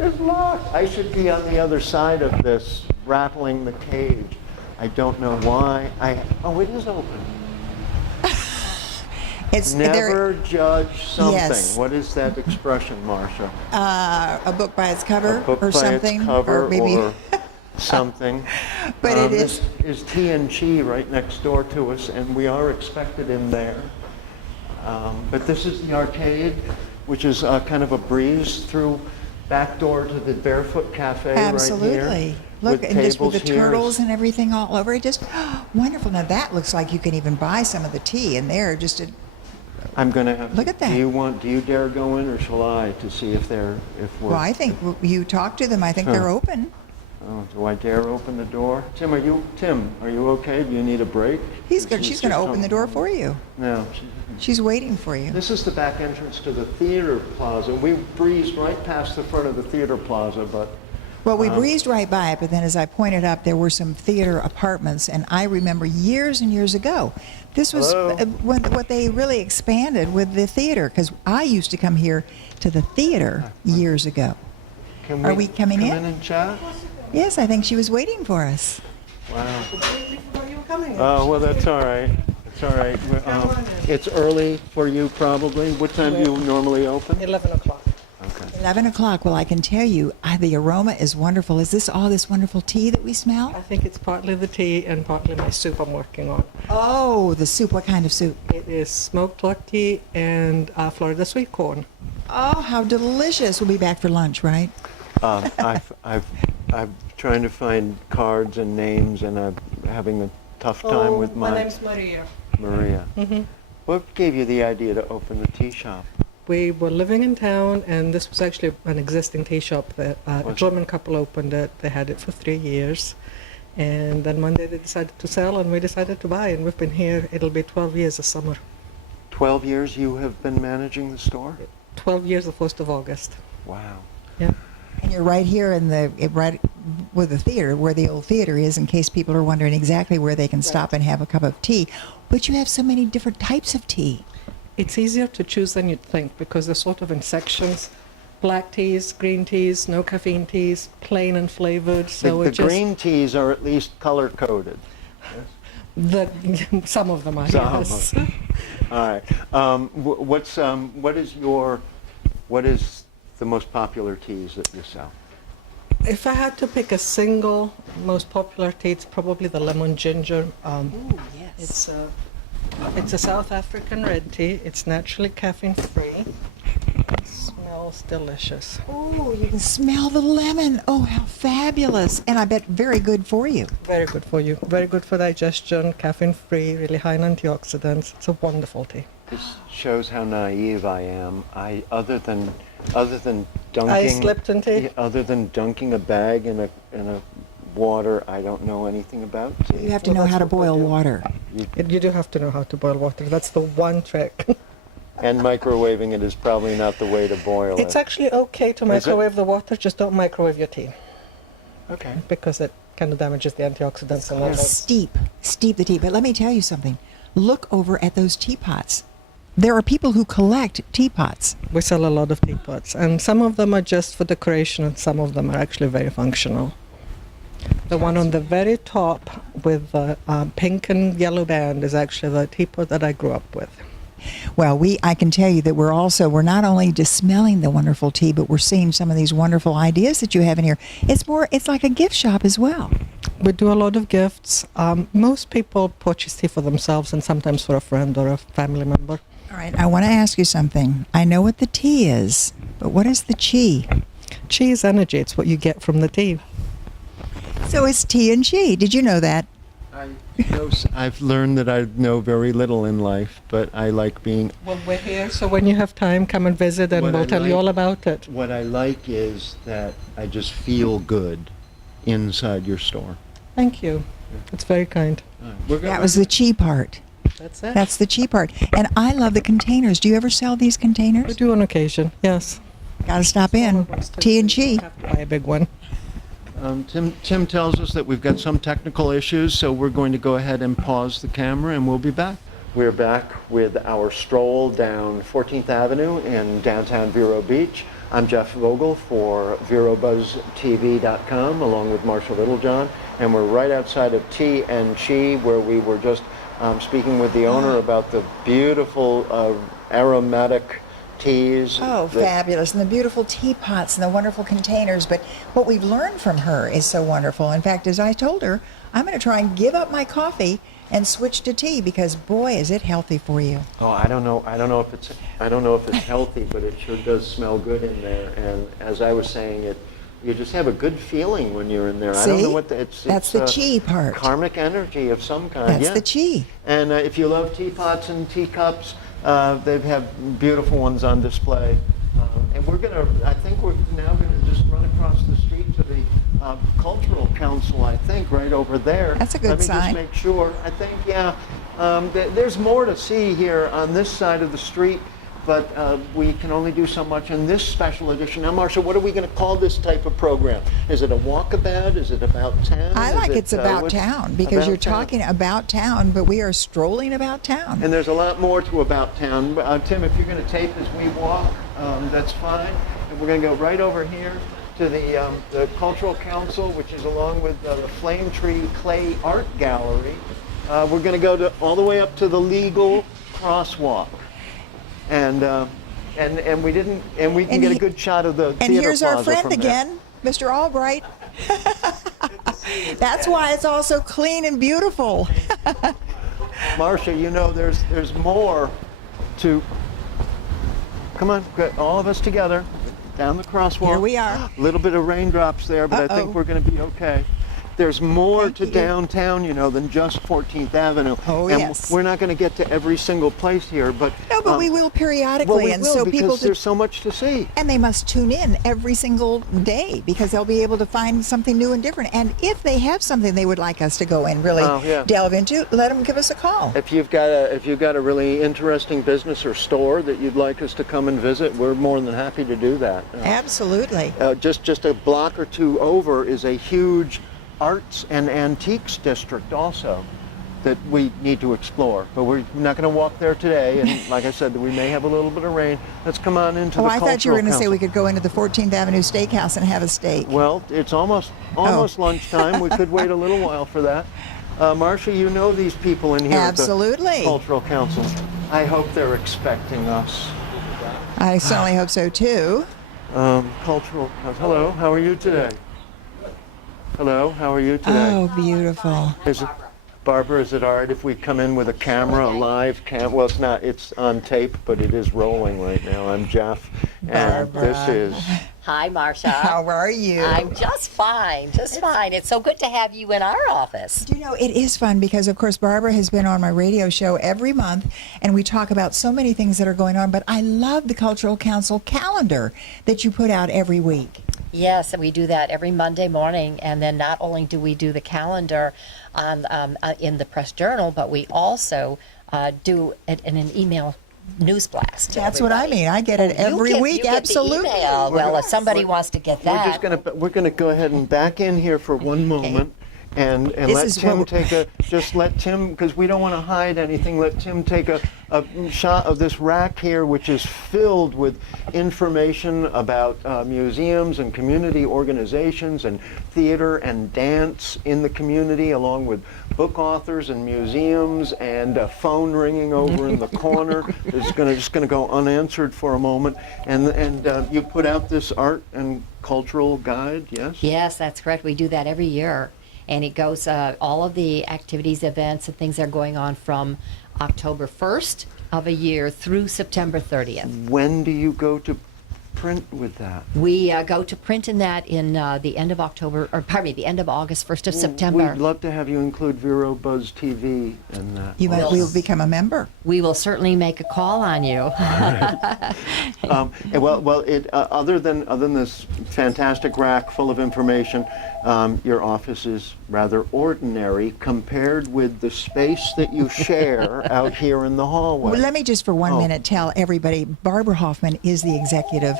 is locked. I should be on the other side of this, rattling the cage. I don't know why. Oh, it is open. It's Never judge something. Yes. What is that expression, Marcia? a book by its cover A book or by something, its cover or maybe. or something. But it is. There's T&G right next door to us, and we are expected in there. But this is the arcade, which is kind of a breeze through back door to the Barefoot Cafe right Absolutely. here. Look, and just with the tables here. turtles and everything all over it, just wonderful. Now that looks like you can even buy some of the tea in there. Just to, I'm gonna have. Look at that. Do you dare go in, or shall I, to see if we're? well, I think you talk to them. I think they're open. Oh, do I dare open the door? Tim, are you okay? Do you need a break? She's going to open the door for you. No. She's waiting for you. This is the back entrance to the Theatre Plaza. We breezed right past the front of the Theatre Plaza, but Well, we breezed right by it, but then as I pointed up, there were some theater apartments, and I remember years and years ago, this was Hello? what they really expanded with the theater, because I used to come here to the theater years ago. can Are we coming come in? in and chat? Yes, I think she was waiting for us. Wow. Oh, well, that's all right. It's all right. It's early for you, probably. What time do you normally open? 11 o'clock. Okay. 11 o'clock. Well, I can tell you, the aroma is wonderful. Is this all this wonderful tea that we I smell? think it's partly the tea and partly my soup I'm working on. Oh, the soup. What kind of soup? It is smoked black tea and Florida sweet corn. Oh, how delicious. We'll be back for lunch, right? I'm trying to find cards and names, and I'm having a tough time with my name's Maria. Maria. What gave you the idea to open the tea shop? We were living in town, and this was actually an existing tea shop that a Was it? German couple opened it. They had it for 3 years. And then one day they decided to sell, and we decided to buy, and we've been here. It'll be 12 years this summer. 12 years you have been managing the store? 12 years the 1st of August. Wow. Yeah. And you're right here right with the theater, where the old theater is, in case people are wondering exactly where they can stop and have a cup of tea. But you have so many different types of tea. It's easier to choose than you'd think because they're sort of in sections. Black teas, green teas, no caffeine teas, plain and flavored. So The it just green teas are at least color-coded. some of them are. Some Yes. of them. All right. What is the most popular teas that you sell? If I had to pick a single most popular tea, it's probably the lemon ginger. Yes. It's a South African red tea. It's naturally caffeine free. It smells delicious. Oh, you can smell the lemon. Oh, how fabulous. And I bet very good for you. Very good for you. Very good for digestion. Caffeine free. Really high in antioxidants. It's a wonderful tea. This shows how naive I am. Other than dunking Iced Lipton tea? other than dunking a bag in a water I don't know anything about. You have to know how to boil water. You do have to know how to boil water. That's the one trick. And microwaving it is probably not the way to boil It's it. actually okay to Is it? microwave the water, just don't microwave your tea Okay. because it kind of damages the antioxidants and all that. Steep the tea. But let me tell you something. Look over at those teapots. There are people who collect teapots. We sell a lot of teapots, and some of them are just for decoration, and some of them are actually very functional. The one on the very top with the pink and yellow band is actually the teapot that I grew up with. Well, I can tell you that we're not only just smelling the wonderful tea, but we're seeing some of these wonderful ideas that you have in here. It's like a gift shop as well. We do a lot of gifts. Most people purchase tea for themselves and sometimes for a friend or a family member. All right, I want to ask you something. I know what the tea is, but what is the chi? Chi is energy. It's what you get from the tea. So it's tea and chi. Did you know that? I've learned that I know very little in life, but I like being... Well, we're here, so when you have time, come and visit, and What we'll I tell you like- all about it. What I like is that I just feel good inside your store. Thank you. It's very kind. That was the chi part. That's it. That's the chi part. And I love the containers. Do you ever sell these We containers? do on occasion, yes. Got to stop in. Tea and chi. Have to buy a big one. Tim tells us that we've got some technical issues, so we're going to go ahead and pause the camera, and we'll be back. We're back with our stroll down 14th Avenue in downtown Vero Beach. I'm Jeff Vogel for VeroBuzzTV.com, along with Marcia Littlejohn, and we're right outside of Tea and Chi, where we were just speaking with the owner about the beautiful aromatic teas. Oh, fabulous. And the beautiful teapots and the wonderful containers. But what we've learned from her is so wonderful. In fact, as I told her, I'm going to try and give up my coffee and switch to tea because, boy, is it healthy for you. Oh, I don't know if it's healthy, but it sure does smell good in there. And as I was saying, you just have a good feeling when you're in there. I don't know See? what That's the chi part. Karmic energy of some kind. That's yeah. the chi. And if you love teapots and teacups, they have beautiful ones on display. And I think we're now gonna just run across the street to the Cultural Council, I think, right over there. That's a good Let me sign. just make sure. I think, yeah. There's more to see here on this side of the street, but we can only do so much in this special edition. Now, Marcia, what are we going to call this type of program? Is it a walkabout? Is it about town? I like it's about what's- town because about you're town? talking about town, but we are strolling about town. And there's a lot more to About Town. Tim, if you're going to tape as we walk, that's fine. And we're going to go right over here to the Cultural Council, which is along with the Flame Tree Clay Art Gallery. We're going to go all the way up to the legal crosswalk. And we can get a good shot of the And Theatre here's our Plaza friend from there. again, Mr. Albright. That's why it's all so clean and beautiful. Marcia, you know there's more to. Come on, get all of us together down the crosswalk. Here we are. A little bit of raindrops there, but I Uh-oh. think we're going to be okay. There's more Thank to you. downtown, than just 14th Avenue. Oh, and yes. We're not going to get to every single place here, but No, but we will periodically, well, we and will, so because people there's so much to see. and they must tune in every single day because they'll be able to find something new and different. And if they have something they would like us to go and really Oh, yeah. delve into, let them give us a call. If you've got a really interesting business or store that you'd like us to come and visit, we're more than happy to do that. Absolutely. Just a block or two over is a huge arts and antiques district also that we need to explore. But we're not going to walk there today, and like I said, we may have a little bit of rain. Let's come on into the I thought you were Cultural going to say Council. we could go into the 14th Avenue Steakhouse and have a steak. Well, it's almost lunchtime. We could wait a little while for that. Marcia, you know these people in here Absolutely. at the Cultural Council. I hope they're expecting us. I certainly hope so too. Cultural Council. Hello, how are you today? Hello, how are you today? Oh, beautiful. Barbara, is it all right if we come in with a camera, a live cam? Well, it's not. It's on tape, but it is rolling right now. I'm Jeff, and Barbara. this is... Hi, Marcia. How are you? I'm just fine, just fine. It's so good to have you in our office. Do you know, it is fun because, of course, Barbara has been on my radio show every month, and we talk about so many things that are going on, but I love the Cultural Council calendar that you put out every week. Yes, we do that every Monday morning, and then not only do we do the calendar on in the Press Journal, but we also do it in an email news blast. To That's what I everybody. mean. I get it every week. You get Absolutely. The email. Well, if somebody wants to get that, We're gonna go ahead and back in here for one moment. And This let is Tim what just let Tim, because we don't want to hide anything, let Tim take a shot of this rack here, which is filled with information about museums and community organizations and theater and dance in the community, along with book authors and museums, and a phone ringing over in the corner. It's just gonna go unanswered for a moment. And you put out this art and cultural guide, yes? yes, that's correct. We do that every year. And it goes, all of the activities, events, and things that are going on from October 1st of a year through September 30th. When do you go to print with that? We go to print in that in the end of October, or pardon me, the end of August, 1st of September. We'd love to have you include Vero Buzz TV in that. We will become a member. We will certainly make a call on you. Other than this fantastic rack full of information, your office is rather ordinary compared with the space that you share out here in the hallway. Well, let me just for 1 minute tell everybody, Barbara Hoffman is the executive,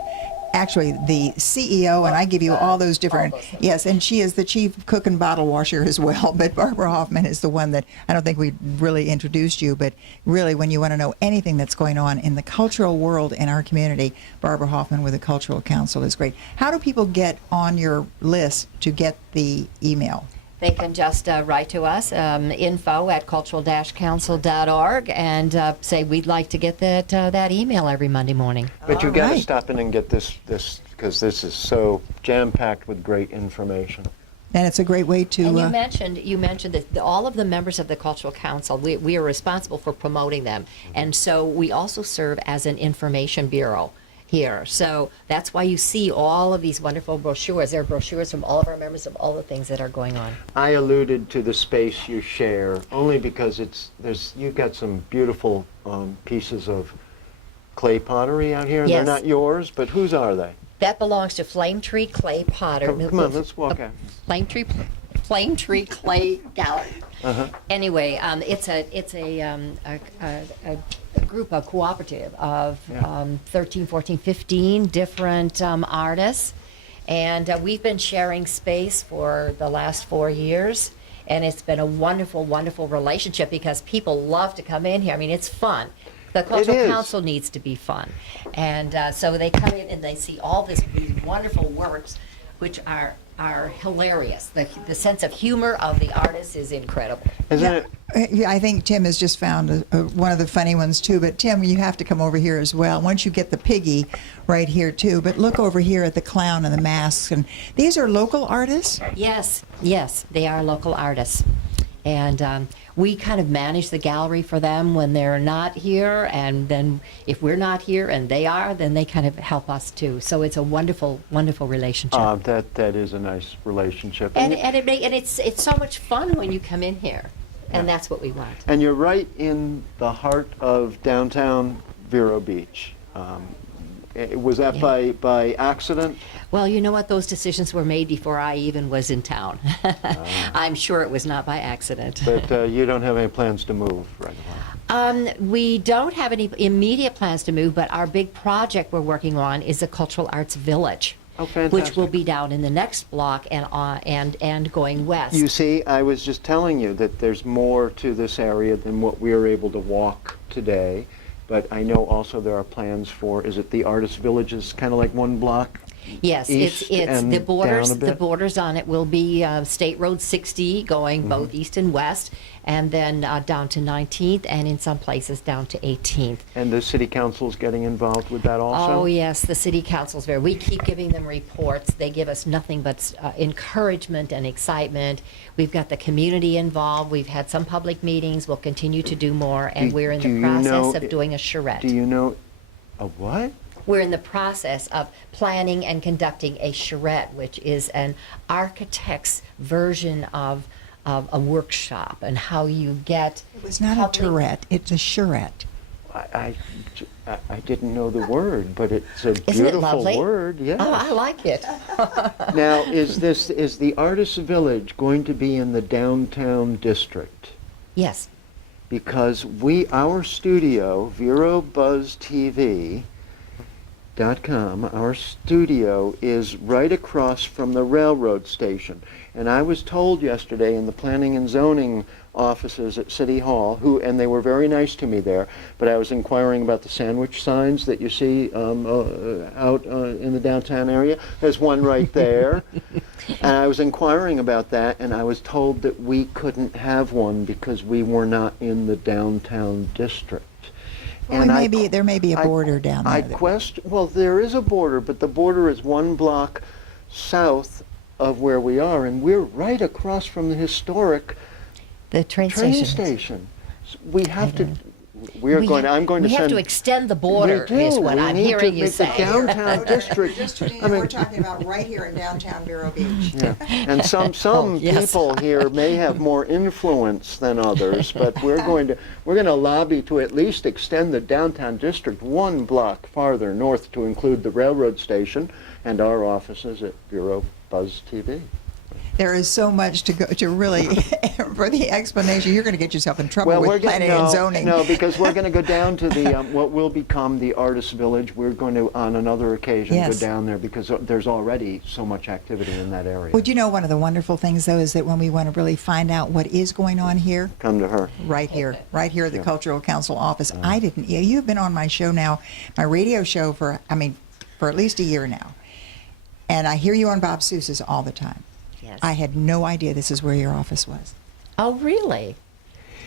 actually the CEO, and I give you all those different, yes, and she is the chief cook and bottle washer as well, but Barbara Hoffman is the one that, I don't think we really introduced you, but really when you want to know anything that's going on in the cultural world in our community, Barbara Hoffman with the Cultural Council is great. How do people get on your list to get the email? They can just write to us, info@cultural-council.org, and say we'd like to get that email every Monday morning. But you got to right. stop in and get this because this is so jam-packed with great information. And it's a great way to... And you mentioned that all of the members of the Cultural Council, we are responsible for promoting them. And so we also serve as an information bureau here. So that's why you see all of these wonderful brochures. There are brochures from all of our members of all the things that are going on. I alluded to the space you share only because you've got some beautiful pieces of clay pottery out here. Yes. They're not yours, but whose are they? That belongs to Flame Tree Clay Potter. Come on, let's walk out. Flame Tree Clay Gallery. Anyway, it's a group, a cooperative of 13, 14, 15 different artists, and we've been sharing space for the last 4 years, and it's been a wonderful, wonderful relationship because people love to come in here. I mean, it's fun. The Cultural Council needs to be fun, and so they come in and they see all these wonderful works, which are hilarious. The sense of humor of the artist is incredible. Isn't it? I think Tim has just found one of the funny ones too, but Tim, you have to come over here as well. Once you get the piggy right here too, but look over here at the clown and the masks, and these are local artists? Yes, they are local artists. And we kind of manage the gallery for them when they're not here, and then if we're not here and they are, then they kind of help us too. So it's a wonderful, wonderful relationship. That is a nice relationship. And it's so much fun when you come in here, and that's what we want. And you're right in the heart of downtown Vero Beach. Was that by accident? Well, you know what? Those decisions were made before I even was in town. I'm sure it was not by accident. But you don't have any plans to move right away? We don't have any immediate plans to move, but our big project we're working on is a cultural arts village. Oh, fantastic. Which will be down in the next block and going west. You see, I was just telling you that there's more to this area than what we are able to walk today. But I know also there are plans for, is it the artist villages, kind of like one block? Yes, east it's and the borders. down a bit? The borders on it will be State Road 60 going both east and west, and then down to 19th, and in some places down to 18th. And the city council's getting involved with that also? Oh yes, the city council's very. We keep giving them reports. They give us nothing but encouragement and excitement. We've got the community involved. We've had some public meetings. We'll continue to do more, and we're in the process of doing a charrette. Do you know a what? We're in the process of planning and conducting a charrette, which is an architect's version of a workshop, and how you get... It was not a tourette, it's a charrette. I didn't know the word, but it's a Isn't it beautiful lovely? word. Yes. Oh, I like it. Now, is the Artists Village going to be in the downtown district? Yes. Because our studio, VeroBuzzTV.com, our studio is right across from the railroad station. And I was told yesterday in the Planning and Zoning offices at City Hall, and they were very nice to me there, but I was inquiring about the sandwich signs that you see out in the downtown area. There's one right there. And I was inquiring about that, and I was told that we couldn't have one because we were not in the downtown district. Well, there may be a border down there. Well, there is a border, but the border is 1 block south of where we are, and we're right across from the historic train station. So we have to. We have to extend the border. Is what I'm hearing you say. The downtown district. We're talking about right here in downtown Vero Beach. Yeah. And some people here may have more influence than others, but we're going to lobby to at least extend the downtown district 1 block farther north to include the railroad station and our offices at Vero Buzz TV. There is so much to go to really for the explanation. You're going to get yourself in trouble with planning and zoning. No, because we're going to go down to the what will become the Artist Village. We're going to, on another occasion, go down there because there's already so much activity in that area. Would you know one of the wonderful things though is that when we want to really find out what is going on here, come to her. Right here at the Cultural Council office. I didn't. You've been on my show now, my radio show for at least a year now, and I hear you on Bob Seuss's all the time. Yes. I had no idea this is where your office was. Oh, really?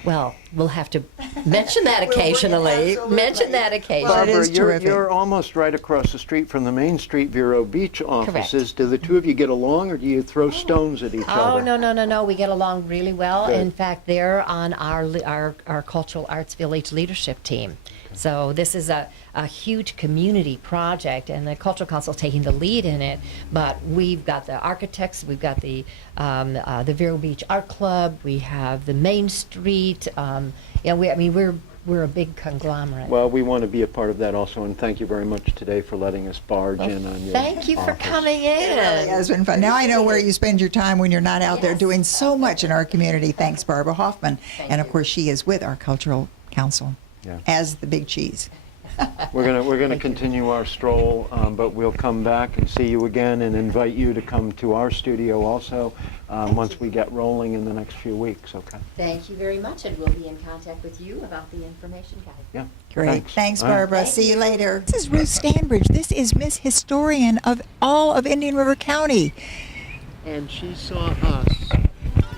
Well, we'll have to mention that occasionally. Barbara, you're almost right across the street from the Main Street Vero Beach offices. Correct. Do the two of you get along, or do you throw stones at each other? Oh, no. We get along really well. Good. In fact, they're on our Cultural Arts Village leadership team. So this is a huge community project, and the Cultural Council is taking the lead in it. But we've got the architects, we've got the Vero Beach Art Club, we have the Main Street. We're a big conglomerate. Well, we want to be a part of that also, and thank you very much today for letting us barge in on your Thank you for coming in. It really has been fun. Now I know where you spend your time when you're not out there doing so much in our community. Thanks, Barbara Hoffman. And of course, she is with our Cultural Council as the big cheese. We're gonna continue our stroll, but we'll come back and see you again and invite you to come to our studio also once we get rolling in the next few weeks. Okay. Thank you very much, and we'll be in contact with you about the information guide. Yeah. Great. Thanks, All right. Barbara. See you later. This is Ruth Stanbridge. This is Miss Historian of all of Indian River County. And she saw us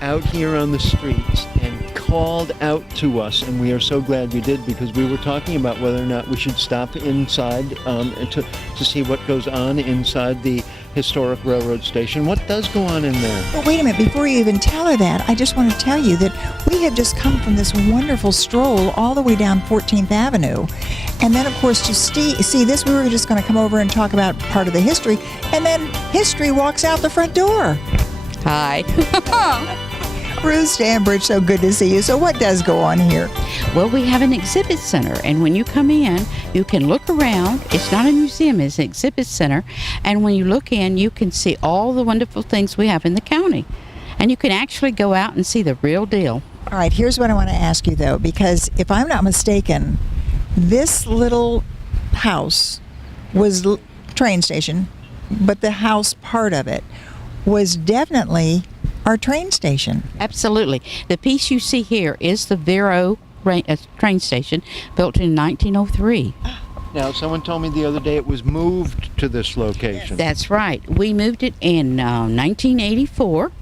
out here on the streets and called out to us, and we are so glad we did, because we were talking about whether or not we should stop inside to see what goes on inside the historic railroad station. What does go on in there? But wait a minute, before you even tell her that, I just want to tell you that we have just come from this wonderful stroll all the way down 14th Avenue. And then, of course, to see this, we were just going to come over and talk about part of the history, and then history walks out the front door. Hi. Ruth Stanbridge, so good to see you. So what does go on here? Well, we have an exhibit center, and when you come in, you can look around. It's not a museum, it's an exhibit center, and when you look in, you can see all the wonderful things we have in the county, and you can actually go out and see the real deal. All right, here's what I want to ask you, though, because if I'm not mistaken, this little house was train station, but the house part of it was definitely our train station. Absolutely. The piece you see here is the Vero train station, built in 1903. Now, someone told me the other day it was moved to this location. That's right. We moved it in 1984,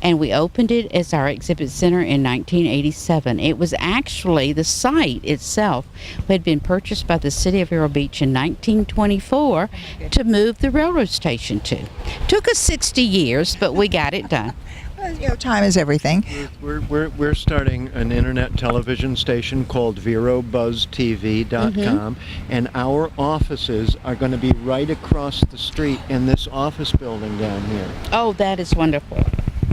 and we opened it as our exhibit center in 1987. It was actually, the site itself had been purchased by the city of Vero Beach in 1924 to move the railroad station to. Took us 60 years, but we got it done. Well, time is everything. We're starting an internet television station called VeroBuzzTV.com, and our offices are going to be right across the street in this office building down here. Oh, that is wonderful.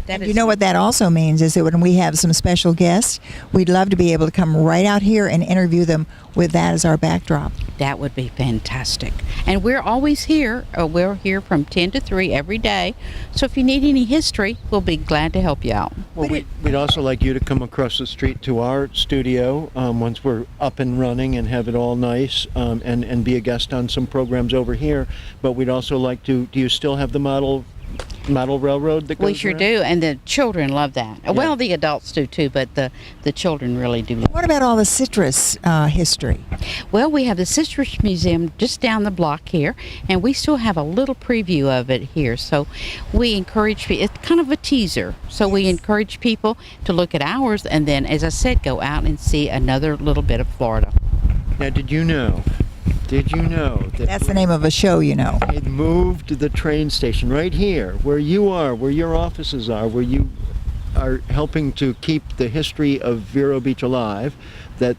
That You know what that also means is that when we have some special guests, we'd love to be able to come right out here and interview them with that as our backdrop. That would be fantastic. And we're always here. We're here from 10 to 3 every day. So if you need any history, we'll be glad to help you out. Well, we'd also like you to come across the street to our studio once we're up and running and have it all nice, and be a guest on some programs over here. But we'd also like to, do you still have the model railroad that goes We sure around? do, and the children love that. Well, the adults do too, but the children really do. What about all the citrus history? Well, we have the Citrus Museum just down the block here, and we still have a little preview of it here. So we encourage people, it's kind of a teaser. So we encourage people to look at ours, and then, as I said, go out and see another little bit of Florida. Now, did you know that That's the name of a show, you know. it moved the train station right here, where you are, where your offices are, where you are helping to keep the history of Vero Beach alive, that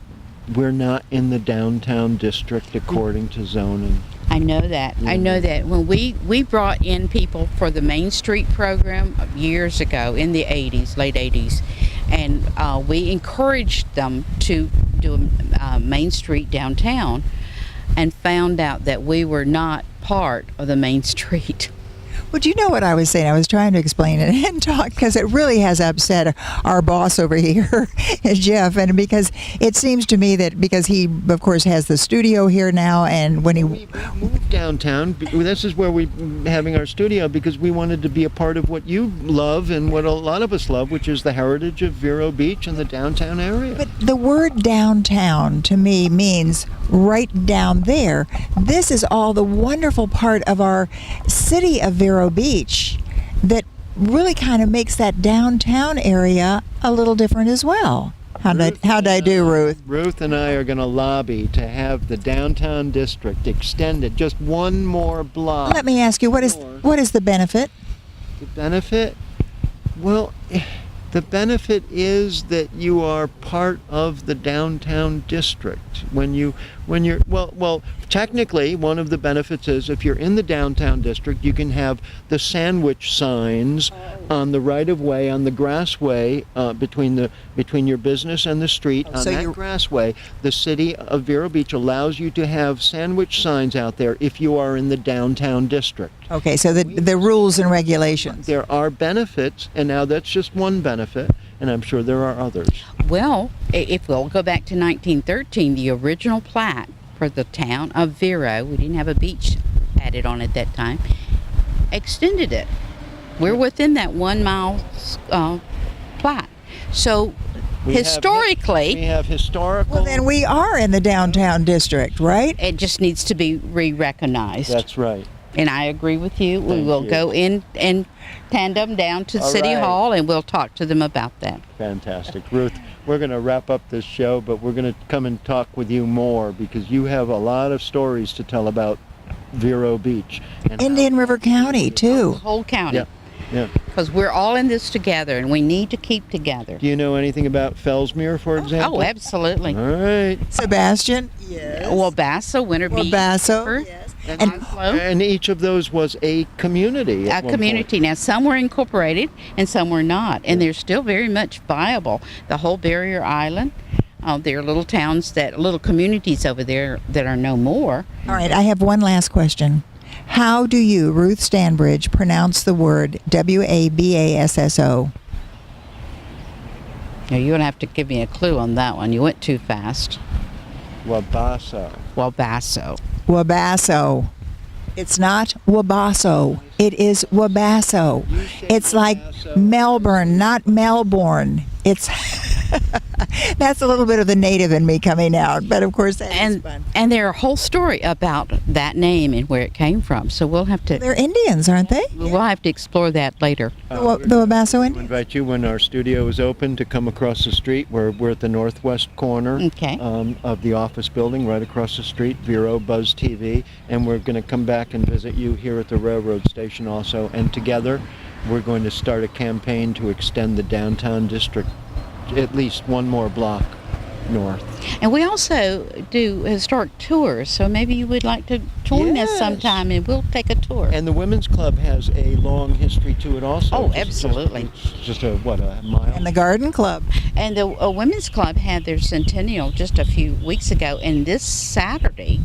we're not in the downtown district according to zoning? I know that. I know that. When we brought in people for the Main Street program years ago in the 80s, late 80s, and we encouraged them to do Main Street downtown, and found out that we were not part of the Main Street. Well, do you know what I was saying? I was trying to explain it and talk because it really has upset our boss over here, Jeff, and because it seems to me that because he, of course, has the studio here now, and when We moved downtown. This is where we're having our studio because we wanted to be a part of what you love and what a lot of us love, which is the heritage of Vero Beach and the downtown area. But the word downtown to me means right down there. This is all the wonderful part of our city of Vero Beach that really kind of makes that downtown area a little different as well. How'd I do, Ruth? Ruth and I are going to lobby to have the downtown district extended just one more block. Let me ask you, what is the benefit? The benefit? Well, the benefit is that you are part of the downtown district. Well, technically, one of the benefits is if you're in the downtown district, you can have the sandwich signs on the right-of-way, on the grassway between your business and the street. On that grassway, the city of Vero Beach allows you to have sandwich signs out there if you are in the downtown district. Okay, so the rules and regulations. There are benefits, and now that's just one benefit, and I'm sure there are others. Well, if we'll go back to 1913, the original plat for the town of Vero, we didn't have a beach added on at that time, extended it. We're within that 1 mile plat. So historically, we have historical. Well, then we are in the downtown district, right? it just needs to be re-recognized. That's right. And I agree with you. We Thank will you. go in and tandem down to All City right. Hall, and we'll talk to them about that. Fantastic. Ruth, we're going to wrap up this show, but we're going to come and talk with you more because you have a lot of stories to tell about Vero Beach. And Indian River County, too. Whole county. Yeah. Because we're all in this together, and we need to keep together. Do you know anything about Fellsmere, for example? Oh, absolutely. All right. Sebastian? Yes. Wabasso, Winter Beach. Wabasso, yes. And each of those was a community. at A one community. Now, some were incorporated and some were not, and they're still very much viable. The whole Barrier Island, there are little towns, little communities over there that are no more. All right, I have one last question. How do you, Ruth Stanbridge, pronounce the word Wabasso? Now, you're going to have to give me a clue on that one. You went too fast. Wabasso. Wabasso. Wabasso. It's not Wabasso. It is Wabasso. It's like Melbourne, not Melbourne. It's that's a little bit of the native in me coming out, but of course that's fun. And there's a whole story about that name and where it came from. So we'll have to. They're Indians, aren't they? We'll have to explore that later. The Wabasso I Indians? invite you when our studio is open to come across the street. We're at the northwest corner of the office building, right across the street, Vero Buzz TV, and we're going to come back and visit you here at the railroad station also. And together, we're going to start a campaign to extend the downtown district at least one more block. north. And we also do historic tours, so maybe you would like to join us Yes. sometime and we'll take a tour. And the Women's Club has a long history to it also. Oh, It's absolutely. just a mile? And the Garden Club. And the Women's Club had their centennial just a few weeks ago, and this Saturday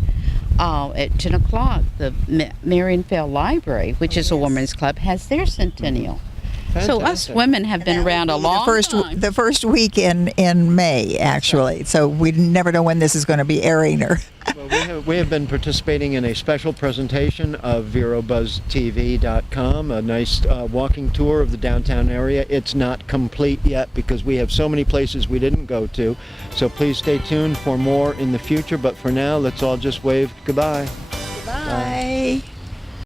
at 10 o'clock, the Marion Fell Library, which is a women's club, has their centennial. So us Fantastic. women have been around a long time. The first week in May, actually. So we never know when this is going to be airing. Or Well, we have been participating in a special presentation of VeroBuzzTV.com, a nice walking tour of the downtown area. It's not complete yet because we have so many places we didn't go to. So please stay tuned for more in the future. But for now, let's all just wave goodbye. Bye.